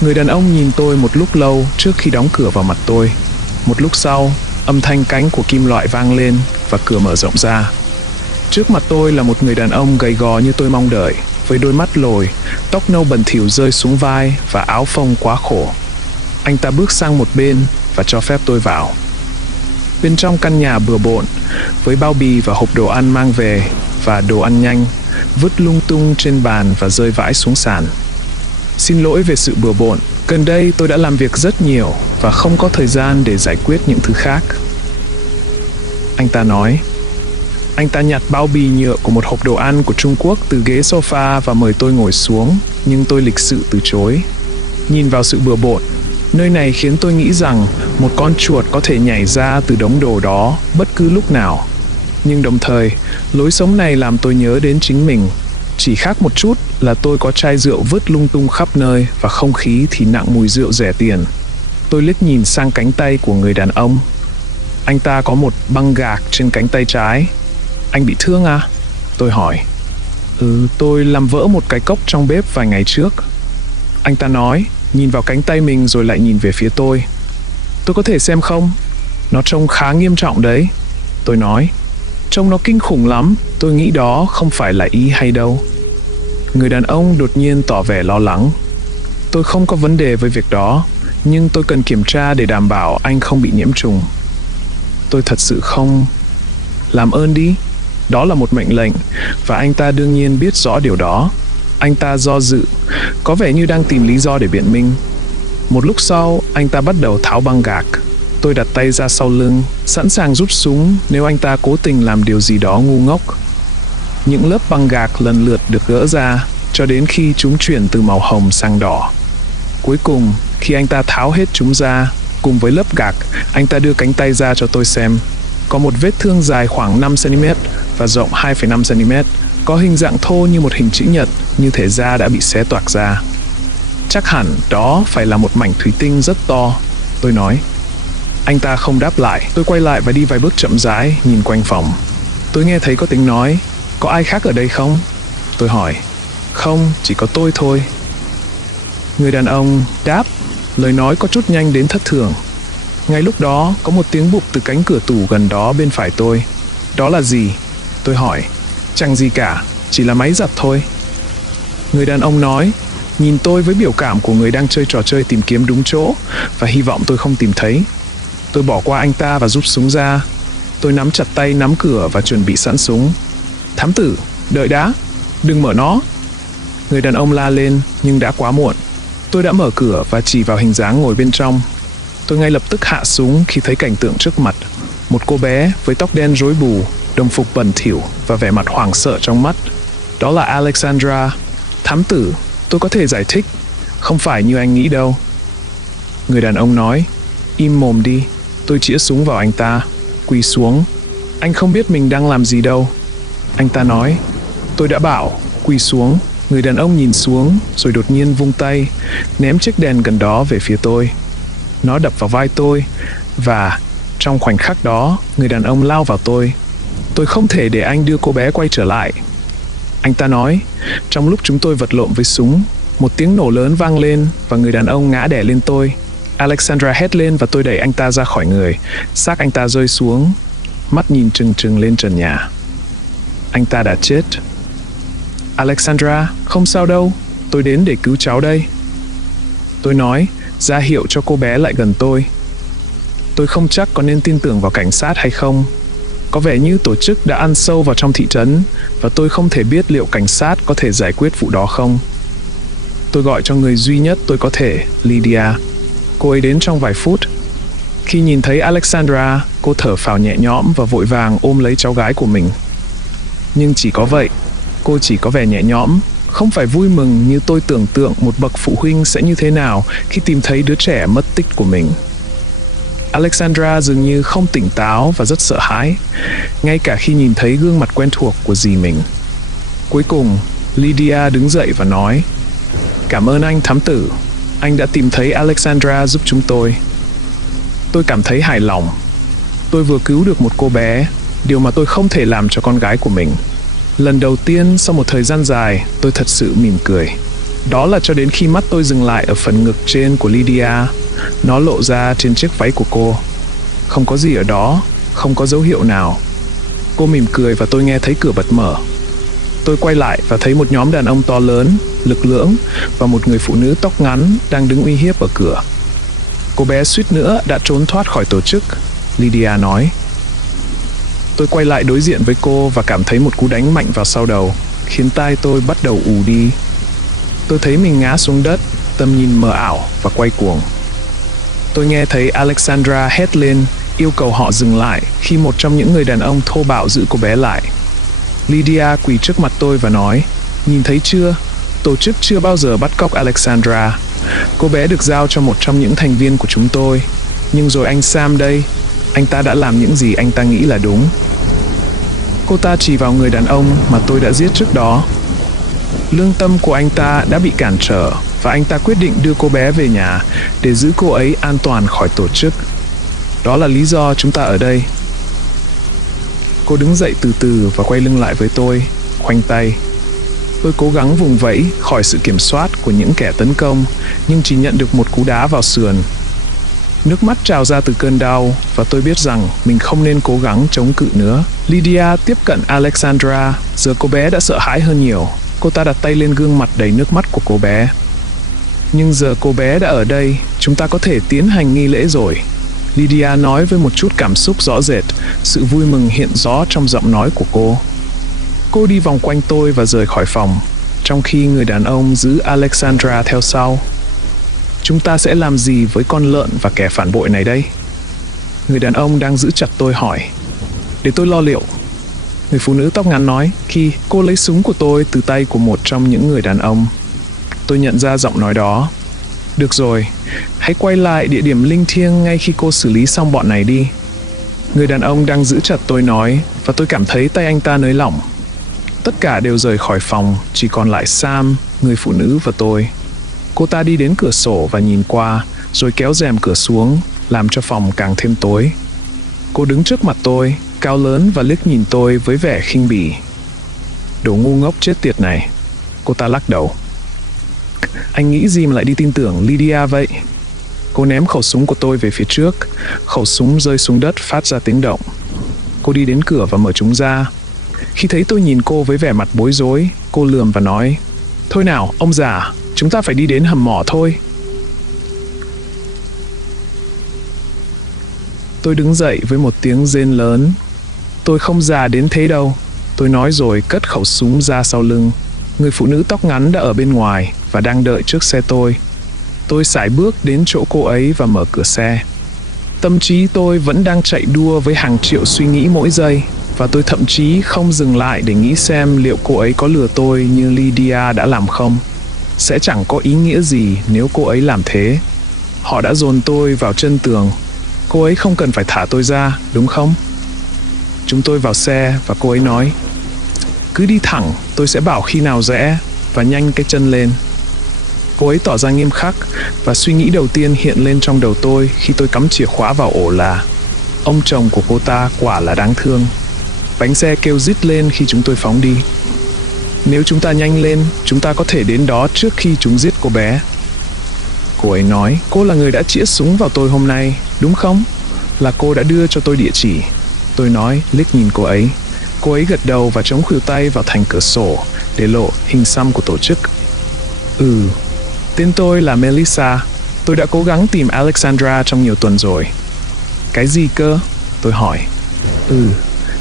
Người đàn ông nhìn tôi một lúc lâu trước khi đóng cửa vào mặt tôi. Một lúc sau, âm thanh cánh của kim loại vang lên và cửa mở rộng ra. Trước mặt tôi là một người đàn ông gầy gò như tôi mong đợi, với đôi mắt lồi, tóc nâu bẩn thỉu rơi xuống vai và áo phông quá khổ. Anh ta bước sang một bên và cho phép tôi vào. Bên trong căn nhà bừa bộn, với bao bì và hộp đồ ăn mang về và đồ ăn nhanh, vứt lung tung trên bàn và rơi vãi xuống sàn. Xin lỗi về sự bừa bộn, gần đây tôi đã làm việc rất nhiều và không có thời gian để giải quyết những thứ khác. Anh ta nói. Anh ta nhặt bao bì nhựa của một hộp đồ ăn của Trung Quốc từ ghế sofa và mời tôi ngồi xuống, nhưng tôi lịch sự từ chối. Nhìn vào sự bừa bộn, nơi này khiến tôi nghĩ rằng một con chuột có thể nhảy ra từ đống đồ đó bất cứ lúc nào. Nhưng đồng thời, lối sống này làm tôi nhớ đến chính mình. Chỉ khác một chút là tôi có chai rượu vứt lung tung khắp nơi và không khí thì nặng mùi rượu rẻ tiền. Tôi liếc nhìn sang cánh tay của người đàn ông. Anh ta có một băng gạc trên cánh tay trái. Anh bị thương à? Tôi hỏi. Tôi làm vỡ một cái cốc trong bếp vài ngày trước. Anh ta nói, nhìn vào cánh tay mình rồi lại nhìn về phía tôi. Tôi có thể xem không? Nó trông khá nghiêm trọng đấy. Tôi nói. Trông nó kinh khủng lắm, tôi nghĩ đó không phải là ý hay đâu. Người đàn ông đột nhiên tỏ vẻ lo lắng. Tôi không có vấn đề với việc đó, nhưng tôi cần kiểm tra để đảm bảo anh không bị nhiễm trùng. Tôi thật sự không... Làm ơn đi. Đó là một mệnh lệnh, và anh ta đương nhiên biết rõ điều đó. Anh ta do dự, có vẻ như đang tìm lý do để biện minh. Một lúc sau, anh ta bắt đầu tháo băng gạc. Tôi đặt tay ra sau lưng, sẵn sàng rút súng nếu anh ta cố tình làm điều gì đó ngu ngốc. Những lớp băng gạc lần lượt được gỡ ra, cho đến khi chúng chuyển từ màu hồng sang đỏ. Cuối cùng, khi anh ta tháo hết chúng ra, cùng với lớp gạc, anh ta đưa cánh tay ra cho tôi xem. Có một vết thương dài khoảng 5cm và rộng 2,5cm, có hình dạng thô như một hình chữ nhật, như thể da đã bị xé toạc ra. Chắc hẳn đó phải là một mảnh thủy tinh rất to, tôi nói. Anh ta không đáp lại. Tôi quay lại và đi vài bước chậm rãi, nhìn quanh phòng. Tôi nghe thấy có tiếng nói, có ai khác ở đây không? Tôi hỏi. Không, chỉ có tôi thôi. Người đàn ông đáp, lời nói có chút nhanh đến thất thường. Ngay lúc đó, có một tiếng bụp từ cánh cửa tủ gần đó bên phải tôi. Đó là gì? Tôi hỏi. Chẳng gì cả, chỉ là máy giặt thôi. Người đàn ông nói, nhìn tôi với biểu cảm của người đang chơi trò chơi tìm kiếm đúng chỗ và hy vọng tôi không tìm thấy. Tôi bỏ qua anh ta và rút súng ra. Tôi nắm chặt tay nắm cửa và chuẩn bị sẵn súng. Thám tử, đợi đã, đừng mở nó. Người đàn ông la lên, nhưng đã quá muộn. Tôi đã mở cửa và chỉ vào hình dáng ngồi bên trong. Tôi ngay lập tức hạ súng khi thấy cảnh tượng trước mặt. Một cô bé với tóc đen rối bù, đồng phục bẩn thỉu và vẻ mặt hoảng sợ trong mắt. Đó là Alexandra. Thám tử, tôi có thể giải thích. Không phải như anh nghĩ đâu. Người đàn ông nói, im mồm đi. Tôi chĩa súng vào anh ta. Quỳ xuống. Anh không biết mình đang làm gì đâu. Anh ta nói, tôi đã bảo, quỳ xuống. Người đàn ông nhìn xuống, rồi đột nhiên vung tay, ném chiếc đèn gần đó về phía tôi. Nó đập vào vai tôi, và trong khoảnh khắc đó, người đàn ông lao vào tôi. Tôi không thể để anh đưa cô bé quay trở lại. Anh ta nói, trong lúc chúng tôi vật lộn với súng, một tiếng nổ lớn vang lên và người đàn ông ngã đè lên tôi. Alexandra hét lên và tôi đẩy anh ta ra khỏi người. Xác anh ta rơi xuống, mắt nhìn trừng trừng lên trần nhà. Anh ta đã chết. Alexandra, không sao đâu, tôi đến để cứu cháu đây. Tôi nói, ra hiệu cho cô bé lại gần tôi. Tôi không chắc có nên tin tưởng vào cảnh sát hay không. Có vẻ như tổ chức đã ăn sâu vào trong thị trấn và tôi không thể biết liệu cảnh sát có thể giải quyết vụ đó không. Tôi gọi cho người duy nhất tôi có thể, Lydia. Cô ấy đến trong vài phút. Khi nhìn thấy Alexandra, cô thở phào nhẹ nhõm và vội vàng ôm lấy cháu gái của mình. Nhưng chỉ có vậy, cô chỉ có vẻ nhẹ nhõm, không phải vui mừng như tôi tưởng tượng một bậc phụ huynh sẽ như thế nào khi tìm thấy đứa trẻ mất tích của mình. Alexandra dường như không tỉnh táo và rất sợ hãi, ngay cả khi nhìn thấy gương mặt quen thuộc của dì mình. Cuối cùng, Lydia đứng dậy và nói, cảm ơn anh thám tử, anh đã tìm thấy Alexandra giúp chúng tôi. Tôi cảm thấy hài lòng. Tôi vừa cứu được một cô bé, điều mà tôi không thể làm cho con gái của mình. Lần đầu tiên sau một thời gian dài, tôi thật sự mỉm cười. Đó là cho đến khi mắt tôi dừng lại ở phần ngực trên của Lydia. Nó lộ ra trên chiếc váy của cô. Không có gì ở đó, không có dấu hiệu nào. Cô mỉm cười và tôi nghe thấy cửa bật mở. Tôi quay lại và thấy một nhóm đàn ông to lớn, lực lưỡng và một người phụ nữ tóc ngắn đang đứng uy hiếp ở cửa. Cô bé suýt nữa đã trốn thoát khỏi tổ chức, Lydia nói. Tôi quay lại đối diện với cô và cảm thấy một cú đánh mạnh vào sau đầu, khiến tai tôi bắt đầu ù đi. Tôi thấy mình ngã xuống đất, tầm nhìn mờ ảo và quay cuồng. Tôi nghe thấy Alexandra hét lên, yêu cầu họ dừng lại khi một trong những người đàn ông thô bạo giữ cô bé lại. Lydia quỳ trước mặt tôi và nói, nhìn thấy chưa, tổ chức chưa bao giờ bắt cóc Alexandra. Cô bé được giao cho một trong những thành viên của chúng tôi. Nhưng rồi anh Sam đây, anh ta đã làm những gì anh ta nghĩ là đúng. Cô ta chỉ vào người đàn ông mà tôi đã giết trước đó. Lương tâm của anh ta đã bị cản trở và anh ta quyết định đưa cô bé về nhà để giữ cô ấy an toàn khỏi tổ chức. Đó là lý do chúng ta ở đây. Cô đứng dậy từ từ và quay lưng lại với tôi, khoanh tay. Tôi cố gắng vùng vẫy khỏi sự kiểm soát của những kẻ tấn công, nhưng chỉ nhận được một cú đá vào sườn. Nước mắt trào ra từ cơn đau và tôi biết rằng mình không nên cố gắng chống cự nữa. Lydia tiếp cận Alexandra, giờ cô bé đã sợ hãi hơn nhiều. Cô ta đặt tay lên gương mặt đầy nước mắt của cô bé. Nhưng giờ cô bé đã ở đây, chúng ta có thể tiến hành nghi lễ rồi. Lydia nói với một chút cảm xúc rõ rệt, sự vui mừng hiện rõ trong giọng nói của cô. Cô đi vòng quanh tôi và rời khỏi phòng, trong khi người đàn ông giữ Alexandra theo sau. Chúng ta sẽ làm gì với con lợn và kẻ phản bội này đây? Người đàn ông đang giữ chặt tôi hỏi. Để tôi lo liệu. Người phụ nữ tóc ngắn nói khi cô lấy súng của tôi từ tay của một trong những người đàn ông. Tôi nhận ra giọng nói đó. Được rồi, hãy quay lại địa điểm linh thiêng ngay khi cô xử lý xong bọn này đi. Người đàn ông đang giữ chặt tôi nói và tôi cảm thấy tay anh ta nới lỏng. Tất cả đều rời khỏi phòng, chỉ còn lại Sam, người phụ nữ và tôi. Cô ta đi đến cửa sổ và nhìn qua, rồi kéo rèm cửa xuống, làm cho phòng càng thêm tối. Cô đứng trước mặt tôi, cao lớn và liếc nhìn tôi với vẻ khinh bỉ. Đồ ngu ngốc chết tiệt này. Cô ta lắc đầu. Anh nghĩ gì mà lại đi tin tưởng Lydia vậy? Cô ném khẩu súng của tôi về phía trước. Khẩu súng rơi xuống đất phát ra tiếng động. Cô đi đến cửa và mở chúng ra. Khi thấy tôi nhìn cô với vẻ mặt bối rối, cô lườm và nói: Thôi nào, ông già, chúng ta phải đi đến hầm mỏ thôi. Tôi đứng dậy với một tiếng rên lớn. Tôi không già đến thế đâu, tôi nói rồi cất khẩu súng ra sau lưng. Người phụ nữ tóc ngắn đã ở bên ngoài và đang đợi trước xe tôi. Tôi sải bước đến chỗ cô ấy và mở cửa xe. Tâm trí tôi vẫn đang chạy đua với hàng triệu suy nghĩ mỗi giây, và tôi thậm chí không dừng lại để nghĩ xem liệu cô ấy có lừa tôi như Lydia đã làm không. Sẽ chẳng có ý nghĩa gì nếu cô ấy làm thế. Họ đã dồn tôi vào chân tường. Cô ấy không cần phải thả tôi ra, đúng không? Chúng tôi vào xe và cô ấy nói: Cứ đi thẳng, tôi sẽ bảo khi nào rẽ, và nhanh cái chân lên. Cô ấy tỏ ra nghiêm khắc, và suy nghĩ đầu tiên hiện lên trong đầu tôi khi tôi cắm chìa khóa vào ổ là: ông chồng của cô ta quả là đáng thương. Bánh xe kêu rít lên khi chúng tôi phóng đi. Nếu chúng ta nhanh lên, chúng ta có thể đến đó trước khi chúng giết cô bé. Cô ấy nói: Cô là người đã chĩa súng vào tôi hôm nay, đúng không? Là cô đã đưa cho tôi địa chỉ. Tôi nói, liếc nhìn cô ấy. Cô ấy gật đầu và chống khuỷu tay vào thành cửa sổ để lộ hình xăm của tổ chức. Tên tôi là Melissa. Tôi đã cố gắng tìm Alexandra trong nhiều tuần rồi. Cái gì cơ? Tôi hỏi.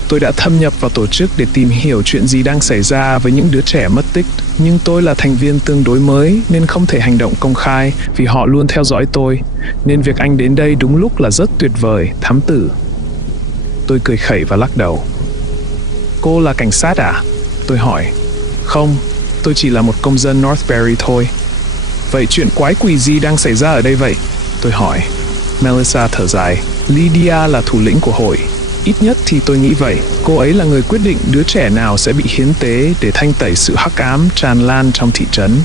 Tôi đã thâm nhập vào tổ chức để tìm hiểu chuyện gì đang xảy ra với những đứa trẻ mất tích. Nhưng tôi là thành viên tương đối mới nên không thể hành động công khai vì họ luôn theo dõi tôi. Nên việc anh đến đây đúng lúc là rất tuyệt vời, thám tử. Tôi cười khẩy và lắc đầu. Cô là cảnh sát à? Tôi hỏi. Không, tôi chỉ là một công dân Northbury thôi. Vậy chuyện quái quỷ gì đang xảy ra ở đây vậy? Tôi hỏi. Melissa thở dài. Lydia là thủ lĩnh của hội. Ít nhất thì tôi nghĩ vậy. Cô ấy là người quyết định đứa trẻ nào sẽ bị hiến tế để thanh tẩy sự hắc ám tràn lan trong thị trấn.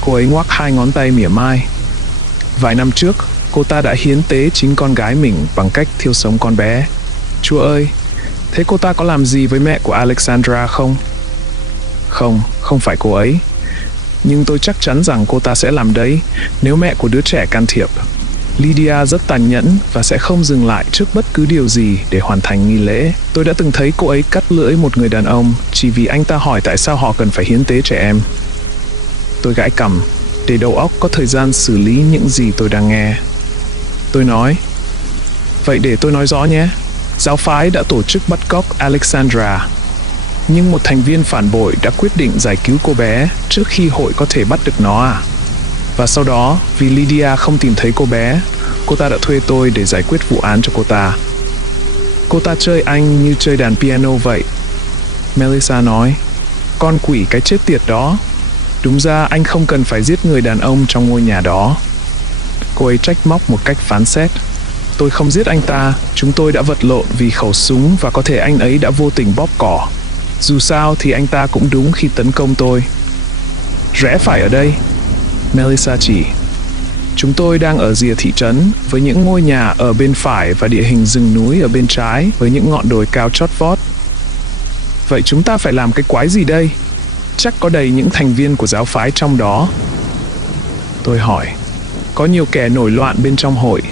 Cô ấy ngoắc hai ngón tay mỉa mai. Vài năm trước, cô ta đã hiến tế chính con gái mình bằng cách thiêu sống con bé. Chúa ơi, thế cô ta có làm gì với mẹ của Alexandra không? Không phải cô ấy. Nhưng tôi chắc chắn rằng cô ta sẽ làm đấy nếu mẹ của đứa trẻ can thiệp. Lydia rất tàn nhẫn và sẽ không dừng lại trước bất cứ điều gì để hoàn thành nghi lễ. Tôi đã từng thấy cô ấy cắt lưỡi một người đàn ông chỉ vì anh ta hỏi tại sao họ cần phải hiến tế trẻ em. Tôi gãi cằm để đầu óc có thời gian xử lý những gì tôi đang nghe. Tôi nói, vậy để tôi nói rõ nhé. Giáo phái đã tổ chức bắt cóc Alexandra, nhưng một thành viên phản bội đã quyết định giải cứu cô bé trước khi hội có thể bắt được nó à? Và sau đó, vì Lydia không tìm thấy cô bé, cô ta đã thuê tôi để giải quyết vụ án cho cô ta. Cô ta chơi anh như chơi đàn piano vậy. Melissa nói, con quỷ cái chết tiệt đó. Đúng ra anh không cần phải giết người đàn ông trong ngôi nhà đó. Cô ấy trách móc một cách phán xét. Tôi không giết anh ta, chúng tôi đã vật lộn vì khẩu súng và có thể anh ấy đã vô tình bóp cỏ. Dù sao thì anh ta cũng đúng khi tấn công tôi. Rẽ phải ở đây, Melissa chỉ. Chúng tôi đang ở rìa thị trấn với những ngôi nhà ở bên phải và địa hình rừng núi ở bên trái với những ngọn đồi cao chót vót. Vậy chúng ta phải làm cái quái gì đây? Chắc có đầy những thành viên của giáo phái trong đó. Tôi hỏi. Có nhiều kẻ nổi loạn bên trong hội.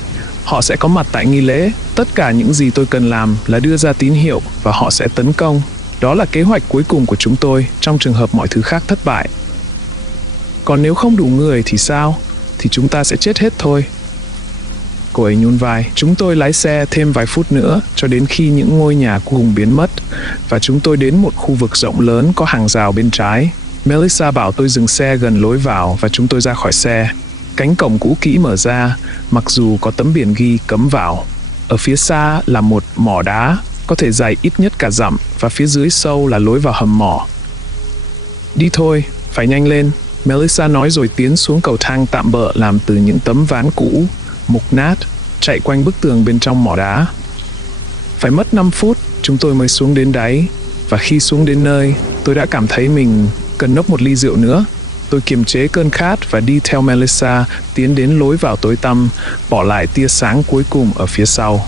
Họ sẽ có mặt tại nghi lễ. Tất cả những gì tôi cần làm là đưa ra tín hiệu và họ sẽ tấn công. Đó là kế hoạch cuối cùng của chúng tôi trong trường hợp mọi thứ khác thất bại. Còn nếu không đủ người thì sao? Thì chúng ta sẽ chết hết thôi. Cô ấy nhún vai. Chúng tôi lái xe thêm vài phút nữa cho đến khi những ngôi nhà cùng biến mất và chúng tôi đến một khu vực rộng lớn có hàng rào bên trái. Melissa bảo tôi dừng xe gần lối vào và chúng tôi ra khỏi xe. Cánh cổng cũ kỹ mở ra, mặc dù có tấm biển ghi cấm vào. Ở phía xa là một mỏ đá, có thể dài ít nhất cả dặm, và phía dưới sâu là lối vào hầm mỏ. Đi thôi, phải nhanh lên, Melissa nói rồi tiến xuống cầu thang tạm bợ làm từ những tấm ván cũ, mục nát, chạy quanh bức tường bên trong mỏ đá. Phải mất 5 phút, chúng tôi mới xuống đến đáy, và khi xuống đến nơi, tôi đã cảm thấy mình cần nốc một ly rượu nữa. Tôi kiềm chế cơn khát và đi theo Melissa tiến đến lối vào tối tăm, bỏ lại tia sáng cuối cùng ở phía sau.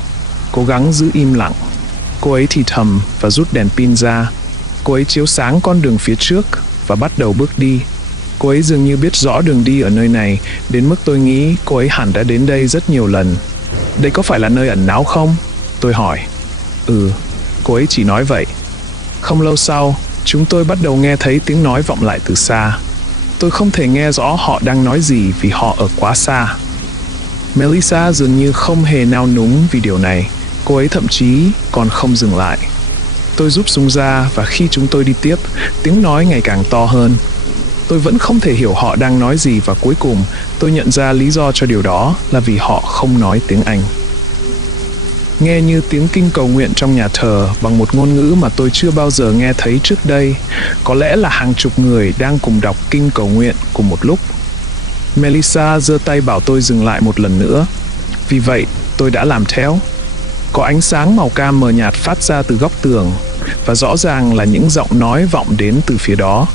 Cố gắng giữ im lặng. Cô ấy thì thầm và rút đèn pin ra. Cô ấy chiếu sáng con đường phía trước và bắt đầu bước đi. Cô ấy dường như biết rõ đường đi ở nơi này, đến mức tôi nghĩ cô ấy hẳn đã đến đây rất nhiều lần. Đây có phải là nơi ẩn náu không? Tôi hỏi. Cô ấy chỉ nói vậy. Không lâu sau, chúng tôi bắt đầu nghe thấy tiếng nói vọng lại từ xa. Tôi không thể nghe rõ họ đang nói gì vì họ ở quá xa. Melissa dường như không hề nao núng vì điều này. Cô ấy thậm chí còn không dừng lại. Tôi rút súng ra và khi chúng tôi đi tiếp, tiếng nói ngày càng to hơn. Tôi vẫn không thể hiểu họ đang nói gì và cuối cùng tôi nhận ra lý do cho điều đó là vì họ không nói tiếng Anh. Nghe như tiếng kinh cầu nguyện trong nhà thờ bằng một ngôn ngữ mà tôi chưa bao giờ nghe thấy trước đây. Có lẽ là hàng chục người đang cùng đọc kinh cầu nguyện cùng một lúc. Melissa giơ tay bảo tôi dừng lại một lần nữa. Vì vậy, tôi đã làm theo. Có ánh sáng màu cam mờ nhạt phát ra từ góc tường và rõ ràng là những giọng nói vọng đến từ phía đó.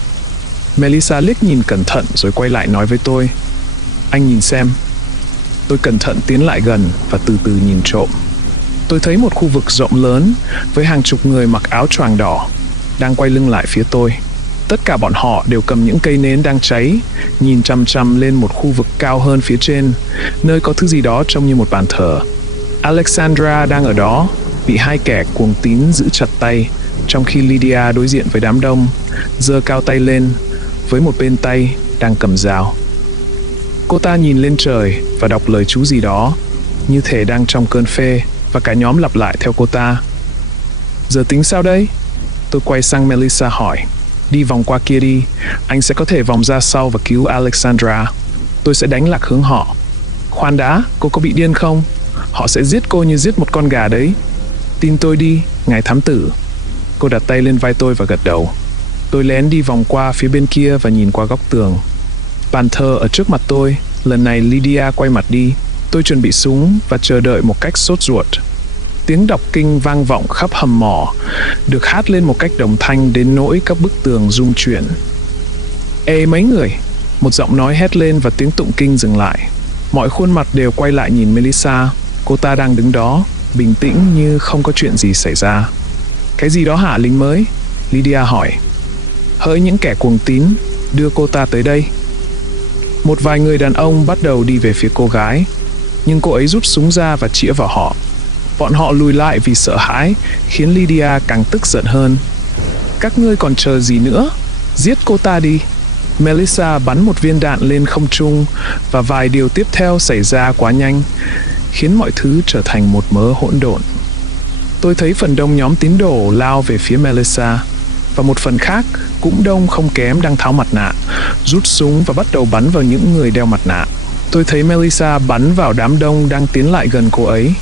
Melissa liếc nhìn cẩn thận rồi quay lại nói với tôi. Anh nhìn xem. Tôi cẩn thận tiến lại gần và từ từ nhìn trộm. Tôi thấy một khu vực rộng lớn với hàng chục người mặc áo choàng đỏ đang quay lưng lại phía tôi. Tất cả bọn họ đều cầm những cây nến đang cháy, nhìn chằm chằm lên một khu vực cao hơn phía trên, nơi có thứ gì đó trông như một bàn thờ. Alexandra đang ở đó, bị hai kẻ cuồng tín giữ chặt tay, trong khi Lydia đối diện với đám đông, giơ cao tay lên, với một bên tay đang cầm dao. Cô ta nhìn lên trời và đọc lời chú gì đó, như thể đang trong cơn phê, và cả nhóm lặp lại theo cô ta. Giờ tính sao đây? Tôi quay sang Melissa hỏi. Đi vòng qua kia đi, anh sẽ có thể vòng ra sau và cứu Alexandra. Tôi sẽ đánh lạc hướng họ. Khoan đã, cô có bị điên không? Họ sẽ giết cô như giết một con gà đấy. Tin tôi đi, ngài thám tử. Cô đặt tay lên vai tôi và gật đầu. Tôi lén đi vòng qua phía bên kia và nhìn qua góc tường. Bàn thờ ở trước mặt tôi, lần này Lydia quay mặt đi. Tôi chuẩn bị súng và chờ đợi một cách sốt ruột. Tiếng đọc kinh vang vọng khắp hầm mỏ, được hát lên một cách đồng thanh đến nỗi các bức tường rung chuyển. Ê mấy người! Một giọng nói hét lên và tiếng tụng kinh dừng lại. Mọi khuôn mặt đều quay lại nhìn Melissa. Cô ta đang đứng đó, bình tĩnh như không có chuyện gì xảy ra. Cái gì đó hả lính mới? Lydia hỏi. Hỡi những kẻ cuồng tín, đưa cô ta tới đây. Một vài người đàn ông bắt đầu đi về phía cô gái, nhưng cô ấy rút súng ra và chĩa vào họ. Bọn họ lùi lại vì sợ hãi, khiến Lydia càng tức giận hơn. Các ngươi còn chờ gì nữa? Giết cô ta đi! Melissa bắn một viên đạn lên không trung và vài điều tiếp theo xảy ra quá nhanh, khiến mọi thứ trở thành một mớ hỗn độn. Tôi thấy phần đông nhóm tín đồ lao về phía Melissa, và một phần khác, cũng đông không kém đang tháo mặt nạ, rút súng và bắt đầu bắn vào những người đeo mặt nạ. Tôi thấy Melissa bắn vào đám đông đang tiến lại gần cô ấy,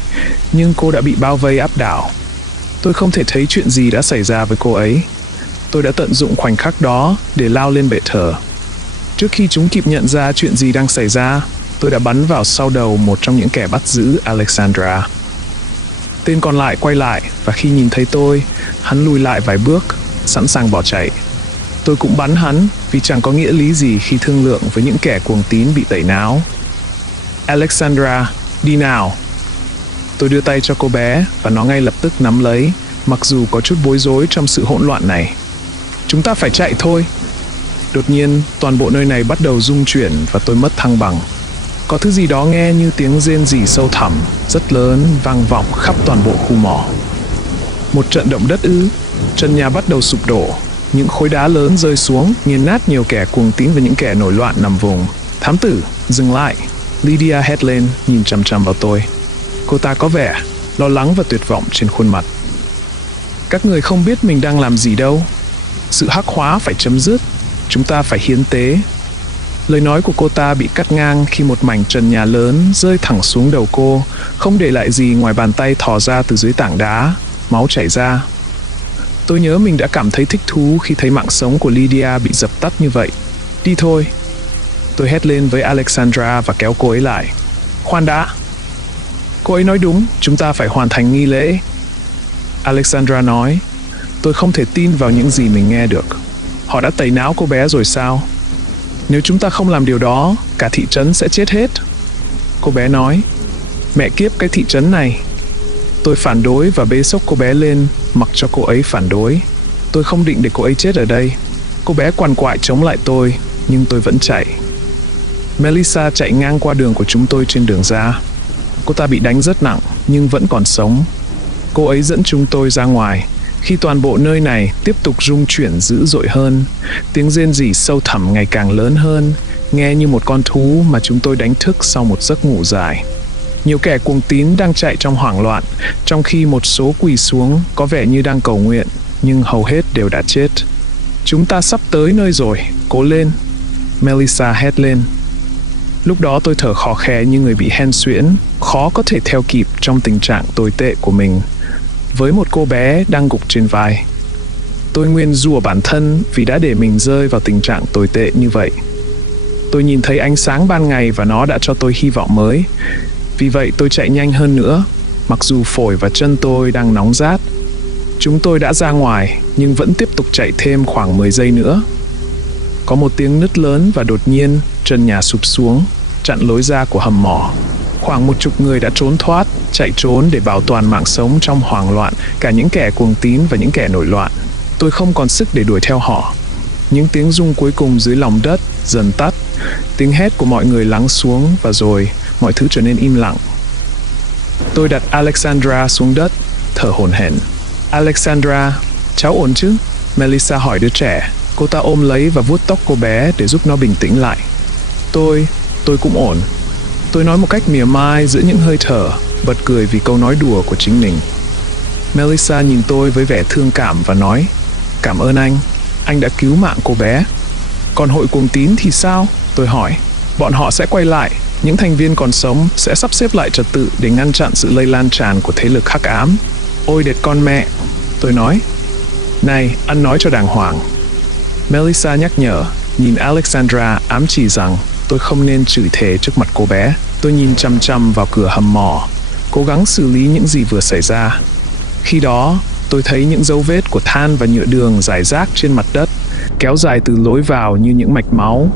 nhưng cô đã bị bao vây áp đảo. Tôi không thể thấy chuyện gì đã xảy ra với cô ấy. Tôi đã tận dụng khoảnh khắc đó để lao lên bệ thờ. Trước khi chúng kịp nhận ra chuyện gì đang xảy ra, tôi đã bắn vào sau đầu một trong những kẻ bắt giữ Alexandra. Tên còn lại quay lại và khi nhìn thấy tôi, hắn lùi lại vài bước. sẵn sàng bỏ chạy. Tôi cũng bắn hắn vì chẳng có nghĩa lý gì khi thương lượng với những kẻ cuồng tín bị tẩy não. Alexandra, đi nào. Tôi đưa tay cho cô bé và nó ngay lập tức nắm lấy, mặc dù có chút bối rối trong sự hỗn loạn này. Chúng ta phải chạy thôi. Đột nhiên, toàn bộ nơi này bắt đầu rung chuyển và tôi mất thăng bằng. Có thứ gì đó nghe như tiếng rên rỉ sâu thẳm, rất lớn, vang vọng khắp toàn bộ khu mỏ. Một trận động đất ư? Trần nhà bắt đầu sụp đổ. Những khối đá lớn rơi xuống, nghiền nát nhiều kẻ cuồng tín và những kẻ nổi loạn nằm vùng. Thám tử, dừng lại. Lydia hét lên, nhìn chằm chằm vào tôi. Cô ta có vẻ lo lắng và tuyệt vọng trên khuôn mặt. Các người không biết mình đang làm gì đâu. Sự hắc hóa phải chấm dứt. Chúng ta phải hiến tế. Lời nói của cô ta bị cắt ngang khi một mảnh trần nhà lớn rơi thẳng xuống đầu cô, không để lại gì ngoài bàn tay thò ra từ dưới tảng đá, máu chảy ra. Tôi nhớ mình đã cảm thấy thích thú khi thấy mạng sống của Lydia bị dập tắt như vậy. Đi thôi. Tôi hét lên với Alexandra và kéo cô ấy lại. Khoan đã. Cô ấy nói đúng, chúng ta phải hoàn thành nghi lễ. Alexandra nói. Tôi không thể tin vào những gì mình nghe được. Họ đã tẩy não cô bé rồi sao? Nếu chúng ta không làm điều đó, cả thị trấn sẽ chết hết. Cô bé nói. Mẹ kiếp cái thị trấn này. Tôi phản đối và bế xốc cô bé lên, mặc cho cô ấy phản đối. Tôi không định để cô ấy chết ở đây. Cô bé quằn quại chống lại tôi, nhưng tôi vẫn chạy. Melissa chạy ngang qua đường của chúng tôi trên đường ra. Cô ta bị đánh rất nặng, nhưng vẫn còn sống. Cô ấy dẫn chúng tôi ra ngoài. Khi toàn bộ nơi này tiếp tục rung chuyển dữ dội hơn, tiếng rên rỉ sâu thẳm ngày càng lớn hơn, nghe như một con thú mà chúng tôi đánh thức sau một giấc ngủ dài. Nhiều kẻ cuồng tín đang chạy trong hoảng loạn, trong khi một số quỳ xuống có vẻ như đang cầu nguyện, nhưng hầu hết đều đã chết. Chúng ta sắp tới nơi rồi, cố lên. Melissa hét lên. Lúc đó tôi thở khò khè như người bị hen suyễn, khó có thể theo kịp trong tình trạng tồi tệ của mình, với một cô bé đang gục trên vai. Tôi nguyền rủa bản thân vì đã để mình rơi vào tình trạng tồi tệ như vậy. Tôi nhìn thấy ánh sáng ban ngày và nó đã cho tôi hy vọng mới. Vì vậy tôi chạy nhanh hơn nữa, mặc dù phổi và chân tôi đang nóng rát. Chúng tôi đã ra ngoài, nhưng vẫn tiếp tục chạy thêm khoảng 10 giây nữa. Có một tiếng nứt lớn và đột nhiên, trần nhà sụp xuống, chặn lối ra của hầm mỏ. Khoảng 10 người đã trốn thoát, chạy trốn để bảo toàn mạng sống trong hoảng loạn, cả những kẻ cuồng tín và những kẻ nổi loạn. Tôi không còn sức để đuổi theo họ. Những tiếng rung cuối cùng dưới lòng đất dần tắt, tiếng hét của mọi người lắng xuống và rồi mọi thứ trở nên im lặng. Tôi đặt Alexandra xuống đất, thở hổn hển. Alexandra, cháu ổn chứ? Melissa hỏi đứa trẻ. Cô ta ôm lấy và vuốt tóc cô bé để giúp nó bình tĩnh lại. Tôi cũng ổn. Tôi nói một cách mỉa mai giữa những hơi thở, bật cười vì câu nói đùa của chính mình. Melissa nhìn tôi với vẻ thương cảm và nói, cảm ơn anh đã cứu mạng cô bé. Còn hội cuồng tín thì sao? Tôi hỏi. Bọn họ sẽ quay lại, những thành viên còn sống sẽ sắp xếp lại trật tự để ngăn chặn sự lây lan tràn của thế lực hắc ám. Ôi đệt con mẹ, tôi nói. Này, ăn nói cho đàng hoàng. Melissa nhắc nhở, nhìn Alexandra ám chỉ rằng tôi không nên chửi thề trước mặt cô bé. Tôi nhìn chằm chằm vào cửa hầm mỏ, cố gắng xử lý những gì vừa xảy ra. Khi đó, tôi thấy những dấu vết của than và nhựa đường rải rác trên mặt đất, kéo dài từ lối vào như những mạch máu.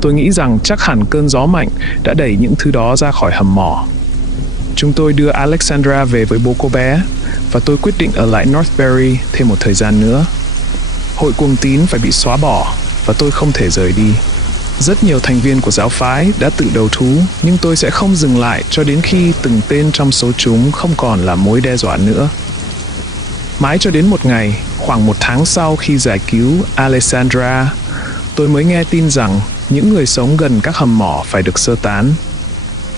Tôi nghĩ rằng chắc hẳn cơn gió mạnh đã đẩy những thứ đó ra khỏi hầm mỏ. Chúng tôi đưa Alexandra về với bố cô bé, và tôi quyết định ở lại Northbury thêm một thời gian nữa. Hội cuồng tín phải bị xóa bỏ, và tôi không thể rời đi. Rất nhiều thành viên của giáo phái đã tự đầu thú, nhưng tôi sẽ không dừng lại cho đến khi từng tên trong số chúng không còn là mối đe dọa nữa. Mãi cho đến một ngày, khoảng 1 tháng sau khi giải cứu Alexandra, tôi mới nghe tin rằng những người sống gần các hầm mỏ phải được sơ tán.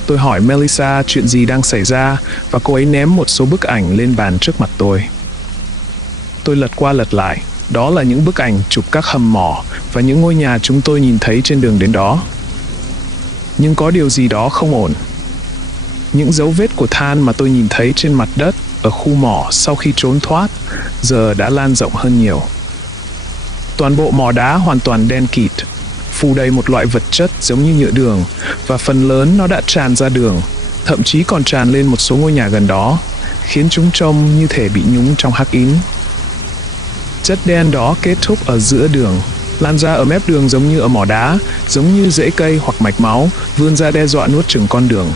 Tôi hỏi Melissa chuyện gì đang xảy ra và cô ấy ném một số bức ảnh lên bàn trước mặt tôi. Tôi lật qua lật lại, đó là những bức ảnh chụp các hầm mỏ và những ngôi nhà chúng tôi nhìn thấy trên đường đến đó. Nhưng có điều gì đó không ổn. Những dấu vết của than mà tôi nhìn thấy trên mặt đất ở khu mỏ sau khi trốn thoát giờ đã lan rộng hơn nhiều. Toàn bộ mỏ đá hoàn toàn đen kịt, phủ đầy một loại vật chất giống như nhựa đường, và phần lớn nó đã tràn ra đường, thậm chí còn tràn lên một số ngôi nhà gần đó, khiến chúng trông như thể bị nhúng trong hắc ín. Chất đen đó kết thúc ở giữa đường, lan ra ở mép đường giống như ở mỏ đá, giống như rễ cây hoặc mạch máu, vươn ra đe dọa nuốt chửng con đường.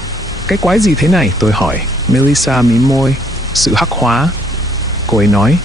Cái quái gì thế này? Tôi hỏi. Melissa mím môi. Sự hắc hóa. Cô ấy nói.